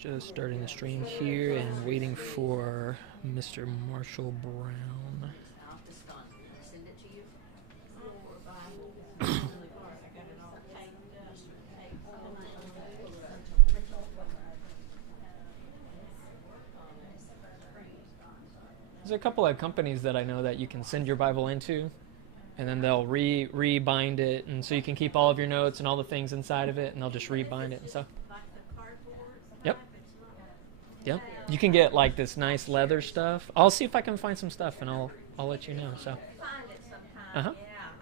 Just starting the stream here and waiting for Mr. Marshall Brown. There's a couple of companies that I know that you can send your Bible into, and then they'll rebind it, and so you can keep all of your notes and all the things inside of it, and they'll just rebind it and stuff. Yep. Yep. You can get like this nice leather stuff. I'll see if I can find some stuff, and I'll let you know. So.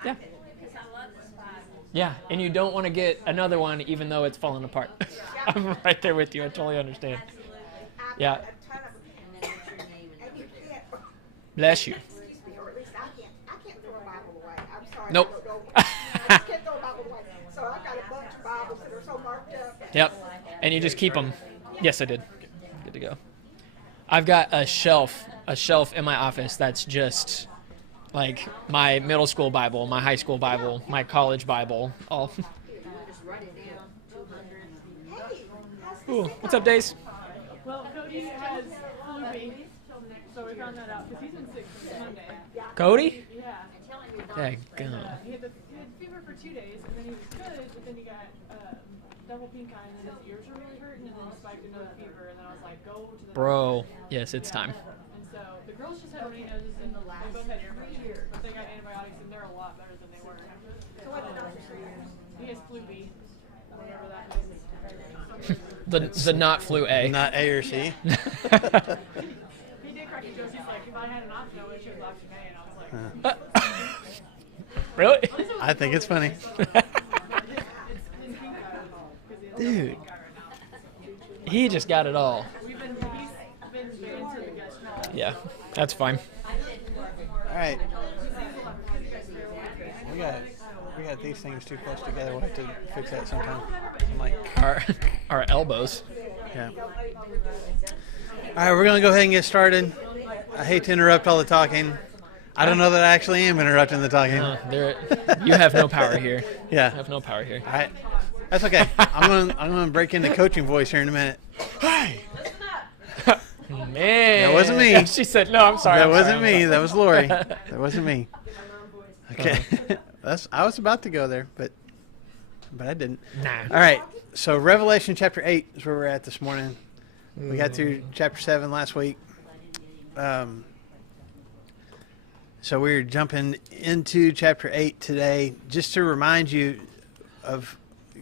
Yeah. Yeah, and you don't want to get another one even though it's falling apart. I'm right there with you. I totally understand. Yeah. Bless you. Nope. Yep. And you just keep them. Yes, I did. Good to go. I've got a shelf in my office that's just like my middle school Bible, my high school Bible, my college Bible, all. Ooh, what's up, Days? Well, Cody has flu B, so we found that out because he's been sick since Monday. Cody? Yeah. Daggone. He had fever for 2 days, and then he was good, but then he got double pink eye, and then his ears were really hurting, and then spiked another fever, and then I was like, go to the Bro, yes, it's time. And so the girls just had runny noses, and they both had ear infections, but they got antibiotics, and they're a lot better than they were. So what the doctor for you? He has flu B, whatever that is. The not flu A. Not A or C. He did crack a joke. He's like, if I had an option, I would choose option A, and I was like, Really? I think it's funny. Dude. He just got it all. Yeah, that's fine. All right. We got these things too close together. We'll have to fix that sometime. I'm like, Our elbows. yeah. All right, we're gonna go ahead and get started. I hate to interrupt all the talking. I don't know that I actually am interrupting the talking. You have no power here. Yeah. You have no power here. All right. That's okay. I'm gonna break into coaching voice here in a minute. Hey. Man. That wasn't me. She said, no, I'm sorry. That wasn't me. That was Lori. That wasn't me. Okay. I was about to go there, but I didn't. Nah. All right. So Revelation chapter 8 is where we're at this morning. We got through chapter 7 last week. So we're jumping into chapter 8 today, just to remind you of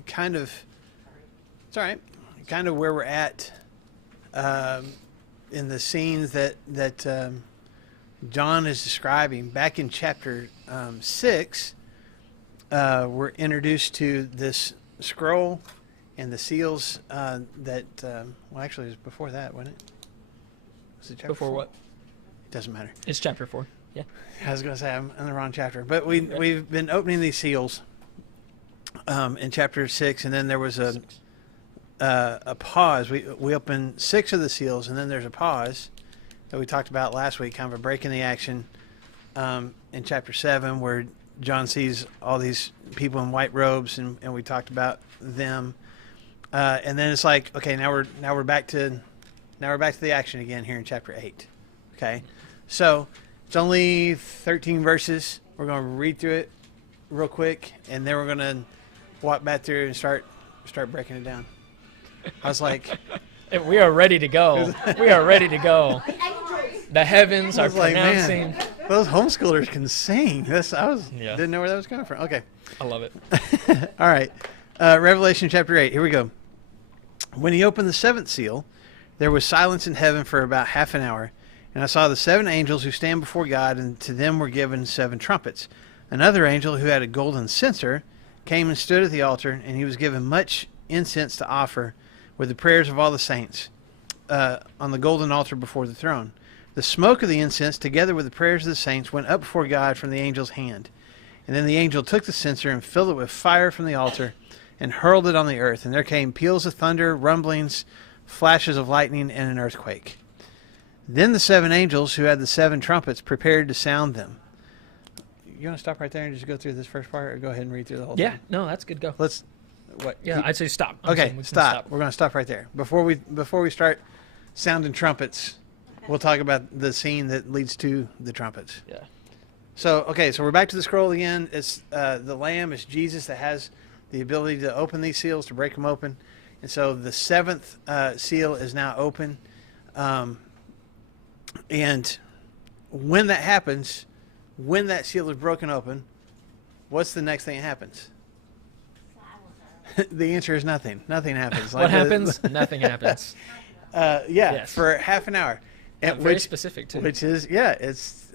kind of where we're at in the scenes that John is describing. Back in chapter 6, we're introduced to this scroll and the seals that, well, actually, it was before that, wasn't it? Was it chapter Before 4? what? It doesn't matter. It's chapter 4. Yeah. I was going to say I'm in the wrong chapter. But we've been opening these seals in chapter 6, and then there was a pause. We opened 6 of the seals, and then there's a pause that we talked about last week, kind of a break in the action in chapter 7, where John sees all these people in white robes, and we talked about them. And then it's like, okay, now we're back to the action again here in chapter 8. Okay, so it's only 13 verses. We're going to read through it real quick, and then we're going to walk back through and start breaking it down. I was like, we are ready to go. We are ready to go. The heavens are pronouncing. Man, those homeschoolers can sing. Didn't know where that was coming from. Okay. I love it. All right. Revelation chapter 8. Here we go. When he opened the 7th seal, there was silence in heaven for about half an hour. And I saw the 7 angels who stand before God, and to them were given 7 trumpets. Another angel who had a golden censer came and stood at the altar, and he was given much incense to offer with the prayers of all the saints on the golden altar before the throne. The smoke of the incense, together with the prayers of the saints, went up before God from the angel's hand. And then the angel took the censer and filled it with fire from the altar and hurled it on the earth. And there came peals of thunder, rumblings, flashes of lightning, and an earthquake. Then the 7 angels who had the 7 trumpets prepared to sound them. You want to stop right there and just go through this first part, or go ahead and read through the whole thing? Yeah, no, that's good. Go. what? Yeah, I'd say stop. I'm Okay, saying we can stop. We're going to stop right there. Before we start sounding trumpets, we'll talk about the scene that leads to the trumpets. Yeah. So, okay, so we're back to the scroll again. It's the Lamb is Jesus that has the ability to open these seals, to break them open. And so the seventh seal is now open. And when that happens, when that seal is broken open, what's the next thing that happens? The answer is nothing. Nothing happens. What happens? Nothing happens. Yes. For half an hour. Very specific too. Which is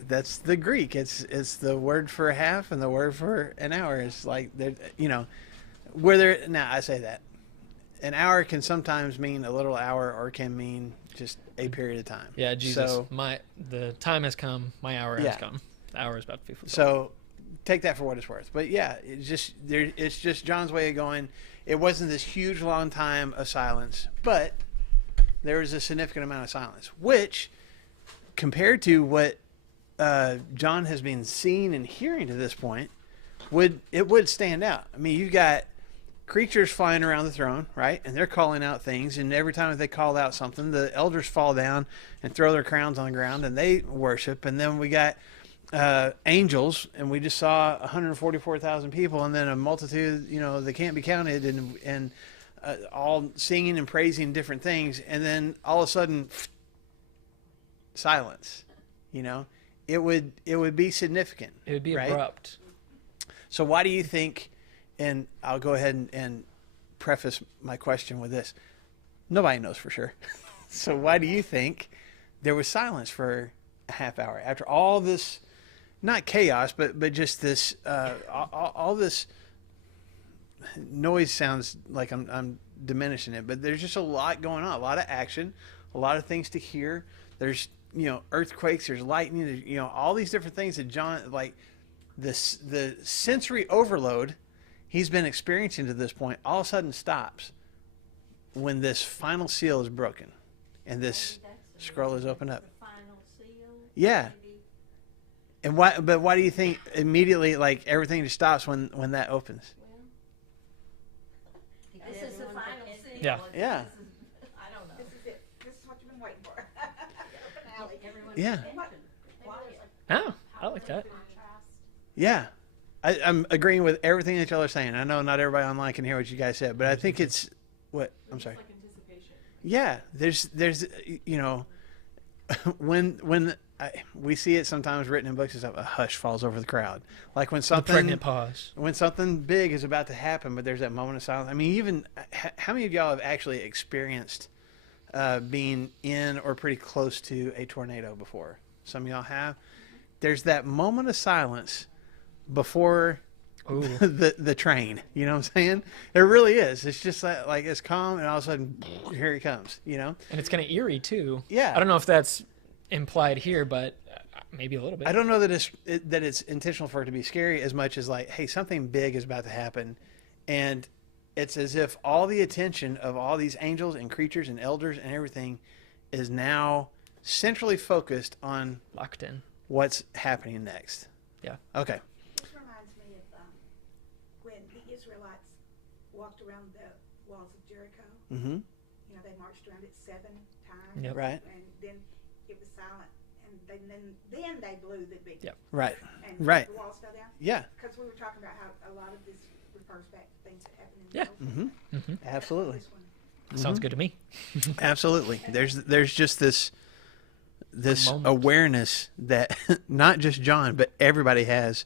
that's the Greek. It's the word for half and the word for an hour. It's like now I say that an hour can sometimes mean a little hour or can mean just a period of time. Yeah, Jesus. So, the time has come. My hour has come. The hour is about to be fulfilled. So take that for what it's worth. But yeah, it's just John's way of going. It wasn't this huge long time of silence, but there was a significant amount of silence, which compared to what John has been seeing and hearing to this point, would stand out. I mean, you've got creatures flying around the throne, right? And they're calling out things, and every time they call out something, the elders fall down and throw their crowns on the ground and they worship. And then we got angels, and we just saw 144,000 people, and then a multitude, that can't be counted, and all singing and praising different things, and then all of a sudden, silence. It would be significant. It would be right? abrupt. So why do you think? And I'll go ahead and preface my question with this: nobody knows for sure. So why do you think there was silence for a half hour after all this? Not chaos, but just this all this noise. Sounds like I'm diminishing it, but there's just a lot going on, a lot of action, a lot of things to hear. There's earthquakes, there's lightning, there's, all these different things that John, like the sensory overload he's been experiencing to this point, all of a sudden stops when this final seal is broken and this scroll is opened up. Yeah. And why do you think immediately, like, everything just stops when that opens? This is the final seal. Yeah. Yeah. I don't know. This is it. This is what you've been waiting for. Finale. Yeah. Oh, I like that. Yeah. I'm agreeing with everything that y'all are saying. I know not everybody online can hear what you guys said, but I think it's what I'm sorry. Like anticipation. Yeah, there's when we see it sometimes written in books and stuff, a hush falls over the crowd. Like when The something pregnant pause. when something big is about to happen, but there's that moment of silence. I mean, even how many of y'all have actually experienced being in or pretty close to a tornado before? Some of y'all have. There's that moment of silence before Ooh. the train. You know what I'm saying? There really is. It's just like it's calm, and all of a sudden, here he comes. And it's kind of eerie too. Yeah. I don't know if that's implied here, but maybe a little bit. I don't know that it's intentional for it to be scary as much as like, hey, something big is about to happen, and it's as if all the attention of all these angels and creatures and elders and everything is now centrally focused on Locked in. what's happening next. Yeah. Okay. This reminds me of when the Israelites walked around the walls of Jericho. Mm-hmm. They marched around it 7 times. Yep. Right. And then it was silent, and then they blew the big. Yep. Right. And Right. the walls fell down. Yeah. Because we were talking about how a lot of this refers back to things that happened in the Yeah. Old Testament. Mm-hmm. Absolutely. This one. Sounds good to me. Absolutely. There's just this moment. awareness that not just John, but everybody has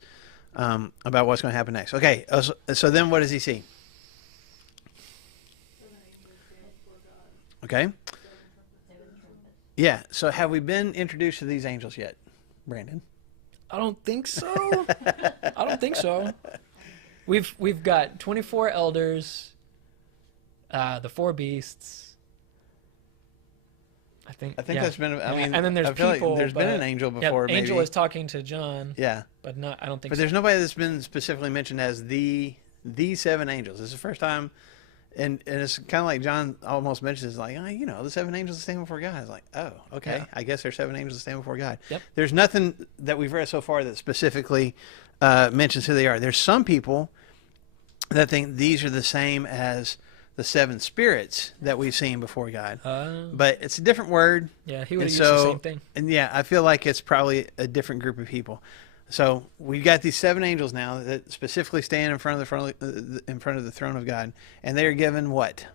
about what's going to happen next. Okay, so then what does he see? Okay. Yeah. So have we been introduced to these angels yet, Brandon? I don't think so. I don't think so. We've got 24 elders, the 4 beasts. I think I think that's been. I mean, and then there's I feel people. Like there's been but- an angel yeah, before. angel maybe. is talking to John, Yeah. but not. I don't think. But so. there's nobody that's been specifically mentioned as the 7 angels. This is the first time, and it's kind of like John almost mentions, it's like, the 7 angels that stand before God. It's like, oh, okay, Yeah. I guess there's 7 angels that stand before God. Yep. There's nothing that we've read so far that specifically mentions who they are. There's some people that think these are the same as the seven spirits that we've seen before God. But it's a different word. Yeah, he would And have used the so- same thing. And yeah, I feel like it's probably a different group of people. So we've got these seven angels now that specifically stand in front of the throne of God, and they are given what?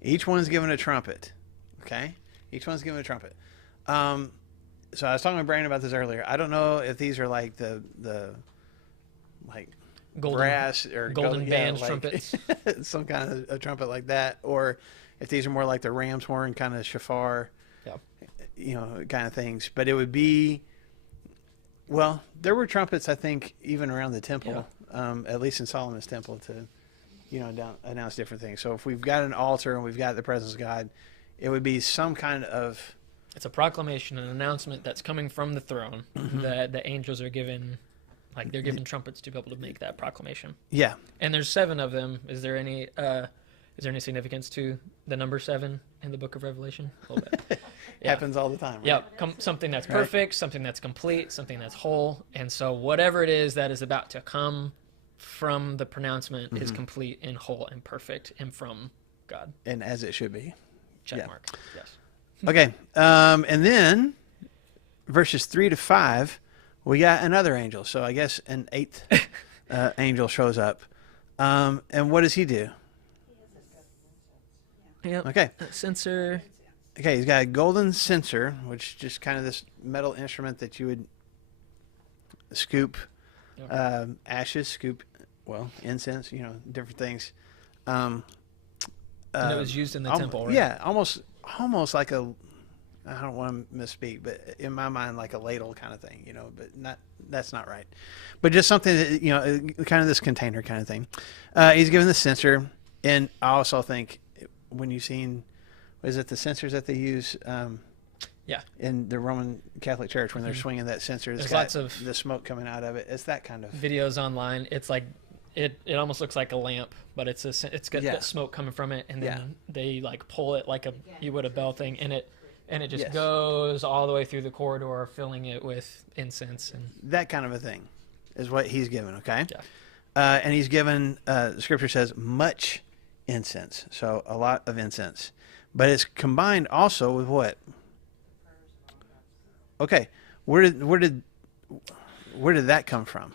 Each one's given a trumpet. Okay, each one's given a trumpet. So I was talking with Brandon about this earlier. I don't know if these are like the like Golden, brass or golden gold- band like trumpets. some kind of a trumpet like that, or if these are more like the ram's horn kind of shofar, Yeah. kind of things. But it would be, well, there were trumpets, I think, even around the temple, at least in Solomon's temple, to announce different things. So if we've got an altar and we've got the presence of God, it would be some kind of, It's a proclamation, an announcement that's coming from the throne that the angels are given, like they're given trumpets to be able to make that proclamation. yeah. And there's 7 of them. Is there any significance to the number 7 in the book of Revelation? A little bit. Yeah. Happens all the time. Right? Yeah, something that's perfect, something that's complete, something that's whole. And so whatever it is that is about to come from the pronouncement is complete and whole and perfect and from God. And as it should be. Check Yeah. mark. Yes. Okay. And then verses 3 to 5, we got another angel. So I guess an 8th angel shows up. And what does he do? Yep. Okay. Censer. Okay, he's got a golden censer, which is just kind of this metal instrument that you would scoop ashes, incense, different things. And it was used in the temple, right? Yeah, almost like a, I don't want to misspeak, but in my mind, like a ladle kind of thing, but that's not right. But just something that, kind of this container kind of thing. He's given the censer, and I also think when you've seen, is it the censers that they use in the Roman Catholic Church when they're swinging that censer? There's got lots of the smoke coming out of it. It's that kind of videos online. It's like it almost looks like a lamp, but it's got that smoke coming from it, and then they like pull it like you would a bell thing, and it just goes all the way through the corridor, filling it with incense and that kind of a thing is what he's given. Okay, Yeah. and he's given. Scripture says much incense, so a lot of incense, but it's combined also with what? Okay, where did that come from?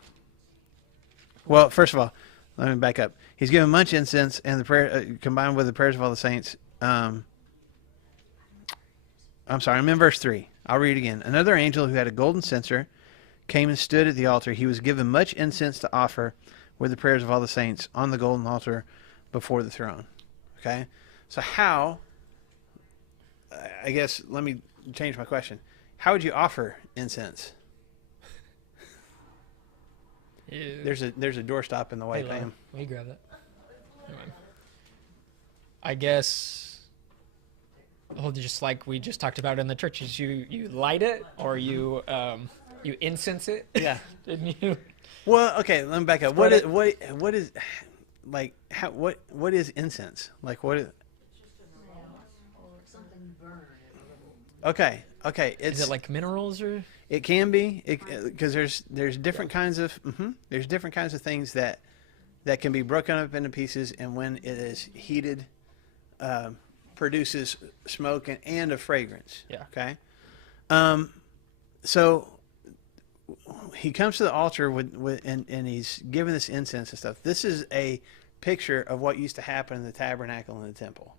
Well, first of all, let me back up. He's given much incense, and the prayer combined with the prayers of all the saints. I'm sorry, I'm in verse 3. I'll read it again. Another angel who had a golden censer came and stood at the altar. He was given much incense to offer with the prayers of all the saints on the golden altar before the throne. Okay, so how? I guess let me change my question. How would you offer incense? Ew. There's a doorstop in the way, Hey, Pam. Lauren, will you grab that? Never mind. I guess. Oh, just like we just talked about in the churches, you light it or you incense it. Yeah. Didn't you? Well, okay, let me back up. Spread What is like what is incense? Like what is? Okay, it's Is it like minerals or? it can be because there's different kinds of there's different kinds of things that can be broken up into pieces, and when it is heated, produces smoke and a fragrance. Yeah. Okay. So he comes to the altar and he's given this incense and stuff. This is a picture of what used to happen in the tabernacle and the temple.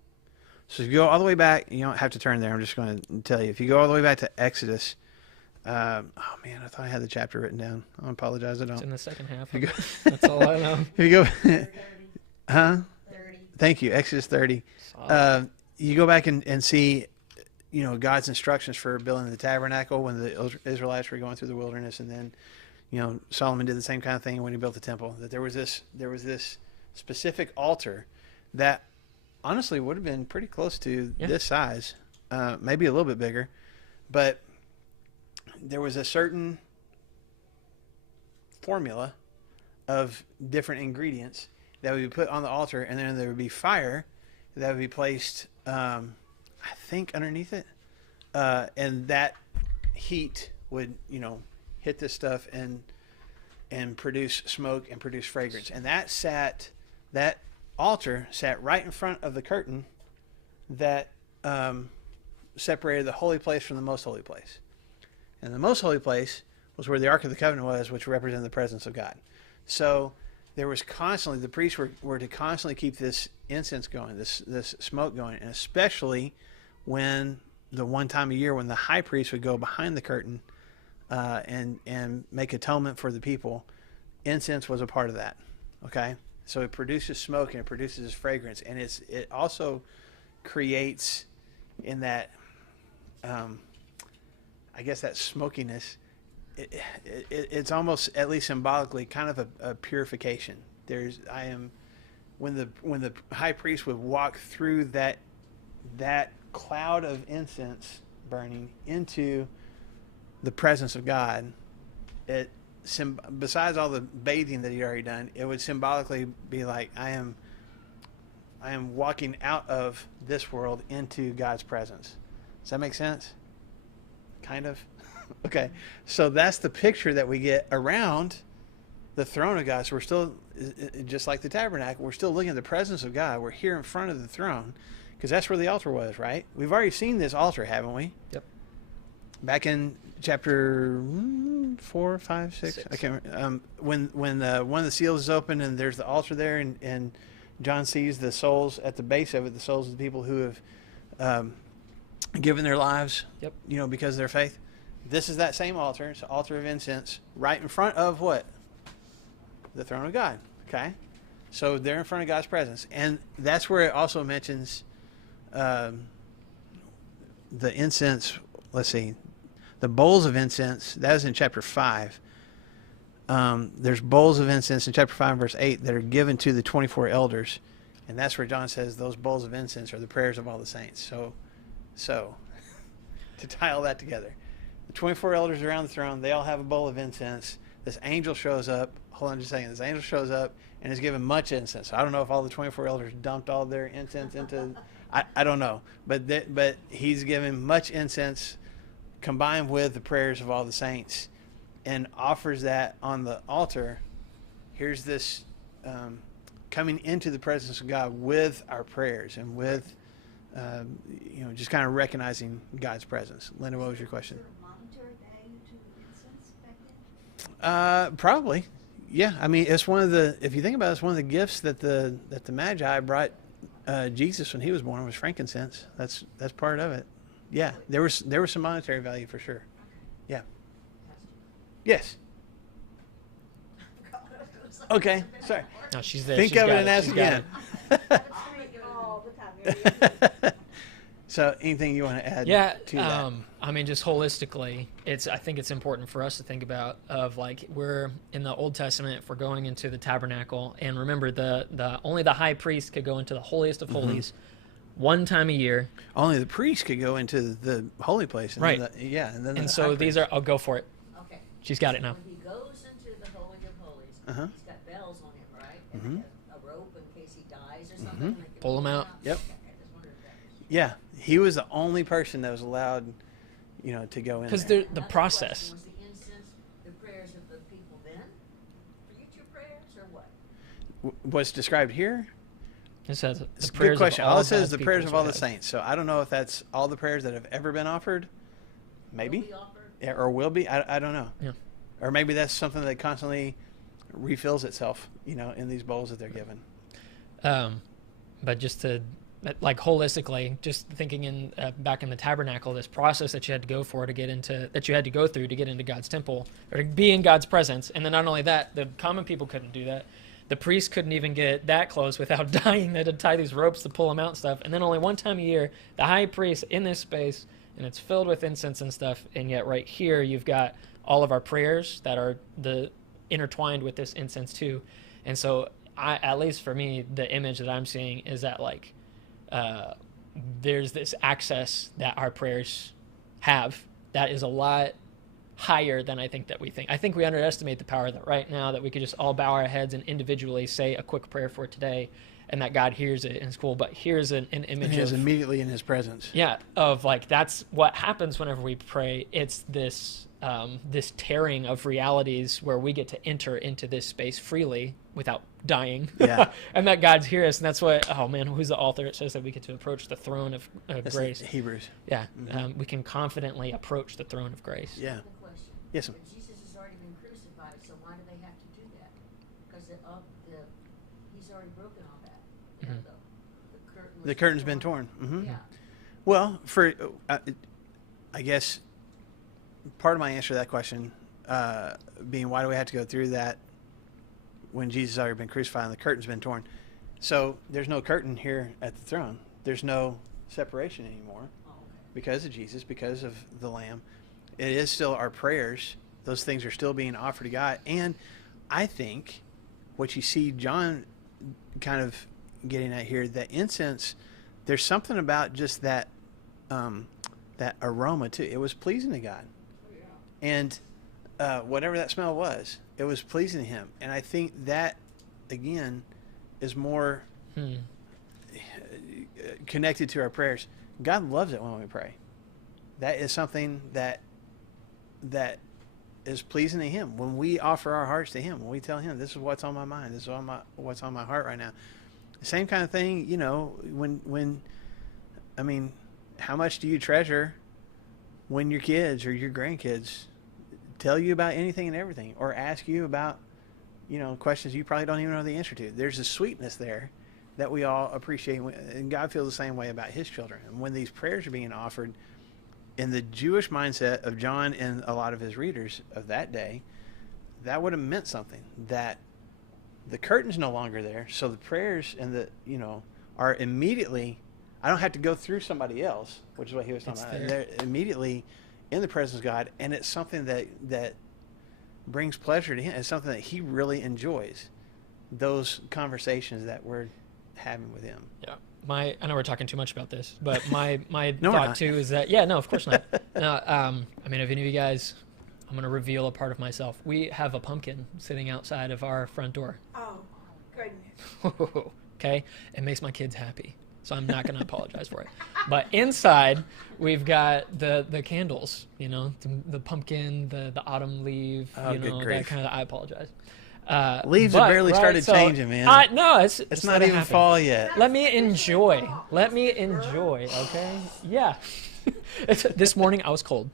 So if you go all the way back, you don't have to turn there. I'm just going to tell you. If you go all the way back to Exodus, oh man, I thought I had the chapter written down. I apologize, I It's don't. in the second half. You go- That's all I know. If you go, huh? 30. Thank you, Exodus 30. You go back and see, God's instructions for building the tabernacle when the Israelites were going through the wilderness, and then, Solomon did the same kind of thing when he built the temple. That there was this specific altar that honestly would have been pretty close to this size, maybe a little bit bigger, but there was a certain formula of different ingredients that would be put on the altar, and then there would be fire that would be placed, I think, underneath it, and that heat would, hit this stuff, and and produce smoke and produce fragrance. And that altar sat right in front of the curtain that separated the holy place from the most holy place. And the most holy place was where the Ark of the Covenant was, which represented the presence of God. So there was constantly, the priests were to constantly keep this incense going, this smoke going, and especially when the one time a year when the high priest would go behind the curtain and make atonement for the people, incense was a part of that. Okay? So it produces smoke and it produces fragrance, and it also creates in that, I guess that smokiness, it's almost, at least symbolically, kind of a purification. When the high priest would walk through that cloud of incense burning into the presence of God, besides all the bathing that he'd already done, it would symbolically be like, I am walking out of this world into God's presence. Does that make sense? Kind of. Okay, so that's the picture that we get around the throne of God. So we're still, just like the tabernacle, we're still looking at the presence of God. We're here in front of the throne because that's where the altar was, right? We've already seen this altar, haven't we? Yep. Back in chapter 4, 5, 6. I can't remember. When one of the seals is open and there's the altar there, and John sees the souls at the base of it, the souls of the people who have given their lives, Yep. Because of their faith. This is that same altar. It's an altar of incense right in front of what? The throne of God. Okay? So they're in front of God's presence. And that's where it also mentions the incense. Let's see. The bowls of incense. That is in chapter 5. There's bowls of incense in chapter 5, verse 8 that are given to the 24 elders. And that's where John says those bowls of incense are the prayers of all the saints. So to tie all that together. The 24 elders around the throne, they all have a bowl of incense. This angel shows up. Hold on just a second. This angel shows up and is given much incense. I don't know if all the 24 elders dumped all their incense into... I don't know. But he's given much incense combined with the prayers of all the saints and offers that on the altar. Here's this coming into the presence of God with our prayers and with, just kind of recognizing God's presence. Linda, what was your question? Probably, yeah. I mean, it's one of the. If you think about it, it's one of the gifts that the Magi brought Jesus when he was born was frankincense. That's part of it. Yeah, there was some monetary value for sure. Yeah. Yes. Okay. Sorry. No, she's there. Think She's of it got and ask She's got again. All the time. So, anything you want to add? Yeah, to that? I mean, just holistically, I think it's important for us to think about of like we're in the Old Testament. If we're going into the tabernacle, and remember the only the high priest could go into the holiest of holies one time a year. Only the priest could go into the holy place. And Right. And So these are. I'll go for it. Okay. She's got it now. When he goes into the Holy of Holies, Uh-huh. he's got bells on him, right? And Mhm. a rope in case he dies or something. They can Pull him out. Yep. Okay, I just wondered if that was... Yeah, he was the only person that was allowed, to go in Because there. the Another process. question, was the incense the prayers of the people then? Future prayers or what? What's described here? It says It's the a prayers good question. Of All all it says is God's the prayers people of all shall the have. saints. So I don't know if that's all the prayers that have ever been offered. Maybe. Will be offered? Yeah, or will be. I don't know. Yeah. Or maybe that's something that constantly refills itself, in these bowls that they're given. But just to like holistically, just thinking in back in the tabernacle, this process that you had to go through to get into God's temple or to be in God's presence, and then not only that, the common people couldn't do that. The priests couldn't even get that close without dying. They had to tie these ropes to pull them out and stuff. And then only one time a year, the high priest in this space, and it's filled with incense and stuff. And yet right here, you've got all of our prayers that are intertwined with this incense too. And so, at least for me, the image that I'm seeing is that like there's this access that our prayers have that is a lot higher than I think that we think. I think we underestimate the power that right now that we could just all bow our heads and individually say a quick prayer for today and that God hears it and it's cool. But here's an image He is of, immediately in his presence. yeah, of like that's what happens whenever we pray. It's this this tearing of realities where we get to enter into this space freely without dying. Yeah. And that God's here us. And that's what, oh man, who's the author? It says that we get to approach the throne of That's grace. Hebrews. Yeah. We can confidently approach the throne of grace. Yeah. Good question. Yes, ma'am. But Jesus has already been crucified, so why do they have to do that? Because he's already broken all that. You know, the curtain was The curtain's been torn. Hmm. Yeah. Well, for I guess part of my answer to that question being why do we have to go through that when Jesus has already been crucified and the curtain's been torn? So there's no curtain here at the throne. There's no separation anymore Oh, okay. because of Jesus, because of the Lamb. It is still our prayers. Those things are still being offered to God. And I think what you see John kind of getting at here, that incense, there's something about just that that aroma too. It was pleasing to God. And whatever that smell was, it was pleasing to him. And I think that, again, is more connected to our prayers. God loves it when we pray. That is something that is pleasing to him. When we offer our hearts to him, when we tell him, this is what's on my mind, this is what's on my heart right now. The same kind of thing, you know, when I mean, how much do you treasure when your kids or your grandkids tell you about anything and everything, or ask you about, you know, questions you probably don't even know the answer to? There's a sweetness there that we all appreciate, and God feels the same way about his children. And when these prayers are being offered in the Jewish mindset of John and a lot of his readers of that day, that would have meant something, that the curtain's no longer there, so the prayers and the, you know, are immediately, I don't have to go through somebody else, which is what he was talking about. They're immediately in the presence of God, and it's something that brings pleasure to him. It's something that he really enjoys, those conversations that we're having with him. Yeah. I know we're talking too much about this, but my No, we're thought not. too is that, yeah, no, of course not. No, I mean, if any of you guys, I'm going to reveal a part of myself. We have a pumpkin sitting outside of our front door. Oh, goodness. Okay? It makes my kids happy. So I'm not going to apologize for it. But inside, we've got the candles, you know, the pumpkin, the autumn leaf, Oh, you good know, that grief. kind of, I apologize. Leaves have But, barely right, started so changing, man. No, it's It's not let it even happen. fall yet. Let me enjoy. Let me enjoy, okay? Yeah. This morning I was cold.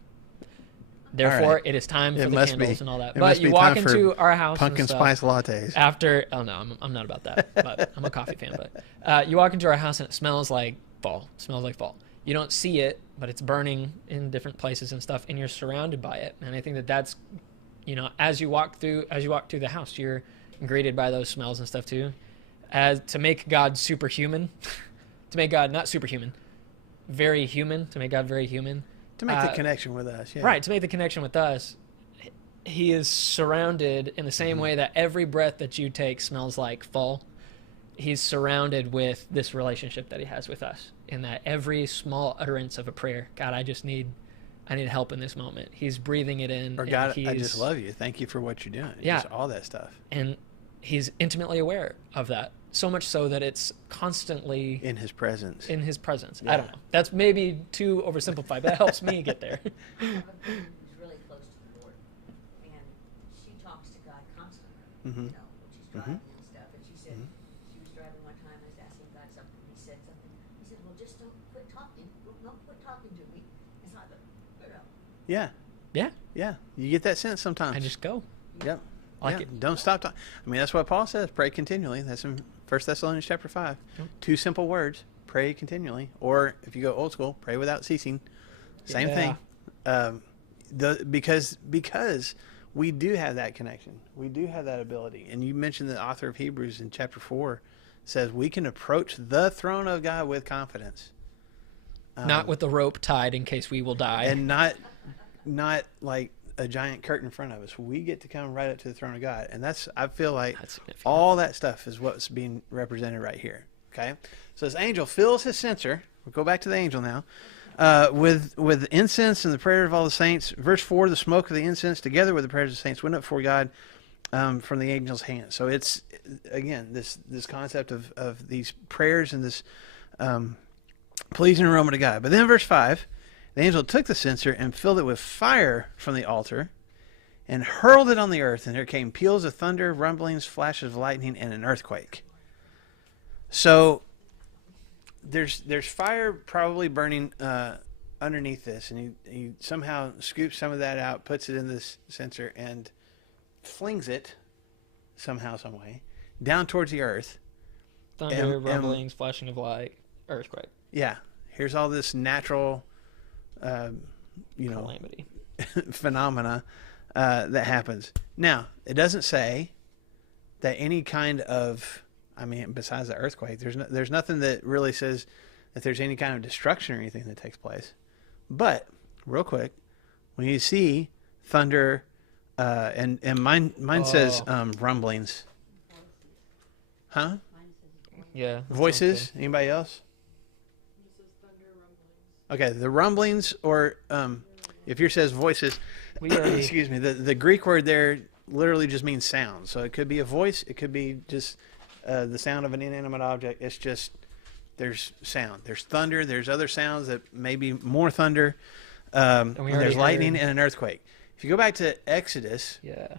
Therefore, right. it is time for It the must candles be. and all that. It But must you be walk time for into our house pumpkin and stuff spice lattes. after. Oh no, I'm not about that. But I'm a coffee fan. But you walk into our house and it smells like fall. It smells like fall. You don't see it, but it's burning in different places and stuff, and you're surrounded by it. And I think that's, you know, as you walk through the house, you're greeted by those smells and stuff too. As to make God superhuman, to make God not superhuman, very human, to make God very human. To make the connection with us, yeah. Right, to make the connection with us, he is surrounded in the same way that every breath that you take smells like fall. He's surrounded with this relationship that he has with us, in that every small utterance of a prayer, God, I need help in this moment. He's breathing it in. Or and God, I he's- just love you. Thank you for what you're doing. Yeah. Just all that stuff. And he's intimately aware of that, so much so that it's constantly In his presence. in his presence. Yeah. I don't know. That's maybe too oversimplified, but that helps me get there. I have a friend who's really close to the Lord, and she talks to God constantly, Mhm. you know, when she's driving and stuff. And she said she was driving one time and was asking God something. He said something. He said, "Well, just don't quit talking. Don't quit talking to me." It's not the, you know. Yeah. Yeah, Yeah. You get that sense sometimes. I just go. Yep. Like Yeah. it. Don't stop talking. I mean, that's what Paul says. Pray continually. That's in 1 Thessalonians chapter 5. Yep. 2 simple words. Pray continually. Or if you go old school, pray without ceasing. Same thing. Because we do have that connection. We do have that ability. And you mentioned the author of Hebrews in chapter 4 says we can approach the throne of God with confidence. Not with the rope tied in case we will die. And not like a giant curtain in front of us. We get to come right up to the throne of God. And I feel like That's significant. all that stuff is what's being represented right here. Okay? So this angel fills his censer. We'll go back to the angel now. With incense and the prayer of all the saints. Verse 4, the smoke of the incense together with the prayers of the saints went up before God from the angel's hand. So it's, again, this concept of these prayers and this pleasing aroma to God. But then verse 5, The angel took the censer and filled it with fire from the altar and hurled it on the earth, and there came peals of thunder, rumblings, flashes of lightning, and an earthquake. So there's fire probably burning underneath this, and he somehow scoops some of that out, puts it in this censer, and flings it somehow, some way, down towards the earth. Thunder, And- rumblings, flashing of light, earthquake, Yeah, here's all this natural, calamity. phenomena that happens. Now, it doesn't say that any kind of, besides the earthquake, there's nothing that really says that there's any kind of destruction or anything that takes place. But real quick, when you see thunder, and mine says rumblings, huh? Yeah. that sounds Voices. good. Anybody else? This is thunder rumblings. Okay, the rumblings, or if yours says voices, We already- excuse me, the Greek word there literally just means sound. So it could be a voice, it could be just the sound of an inanimate object. It's just there's sound, there's thunder, there's other sounds that maybe more thunder. we And already there's lightning heard- and an earthquake. If you go back to Exodus, Yeah.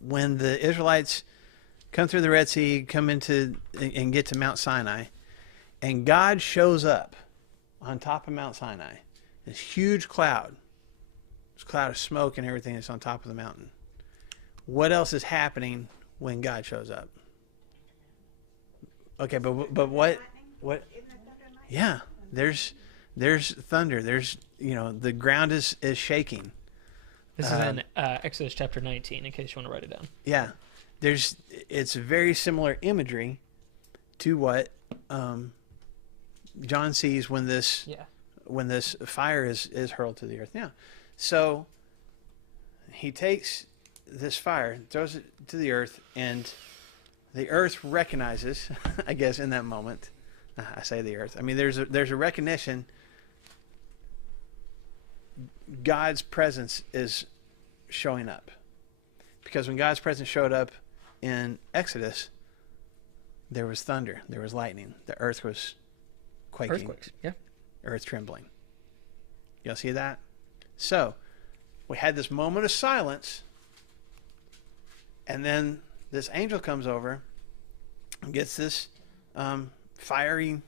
when the Israelites come through the Red Sea, come into and get to Mount Sinai, and God shows up on top of Mount Sinai, this huge cloud, this cloud of smoke and everything that's on top of the mountain. What else is happening when God shows up? Okay, but what? What? Isn't there thunder and lightning? Yeah, there's thunder. There's the ground is shaking. This is in Exodus chapter 19, in case you want to write it down. Yeah, it's very similar imagery to what John sees when this fire is hurled to the earth. Yeah, so he takes this fire, throws it to the earth, and the earth recognizes, I guess, in that moment. I say the earth. There's a recognition. God's presence is showing up. Because when God's presence showed up in Exodus, there was thunder, there was lightning, the earth was quaking, Earthquakes. Yeah. earth trembling. Y'all see that? So, we had this moment of silence, and then this angel comes over and gets this fiery,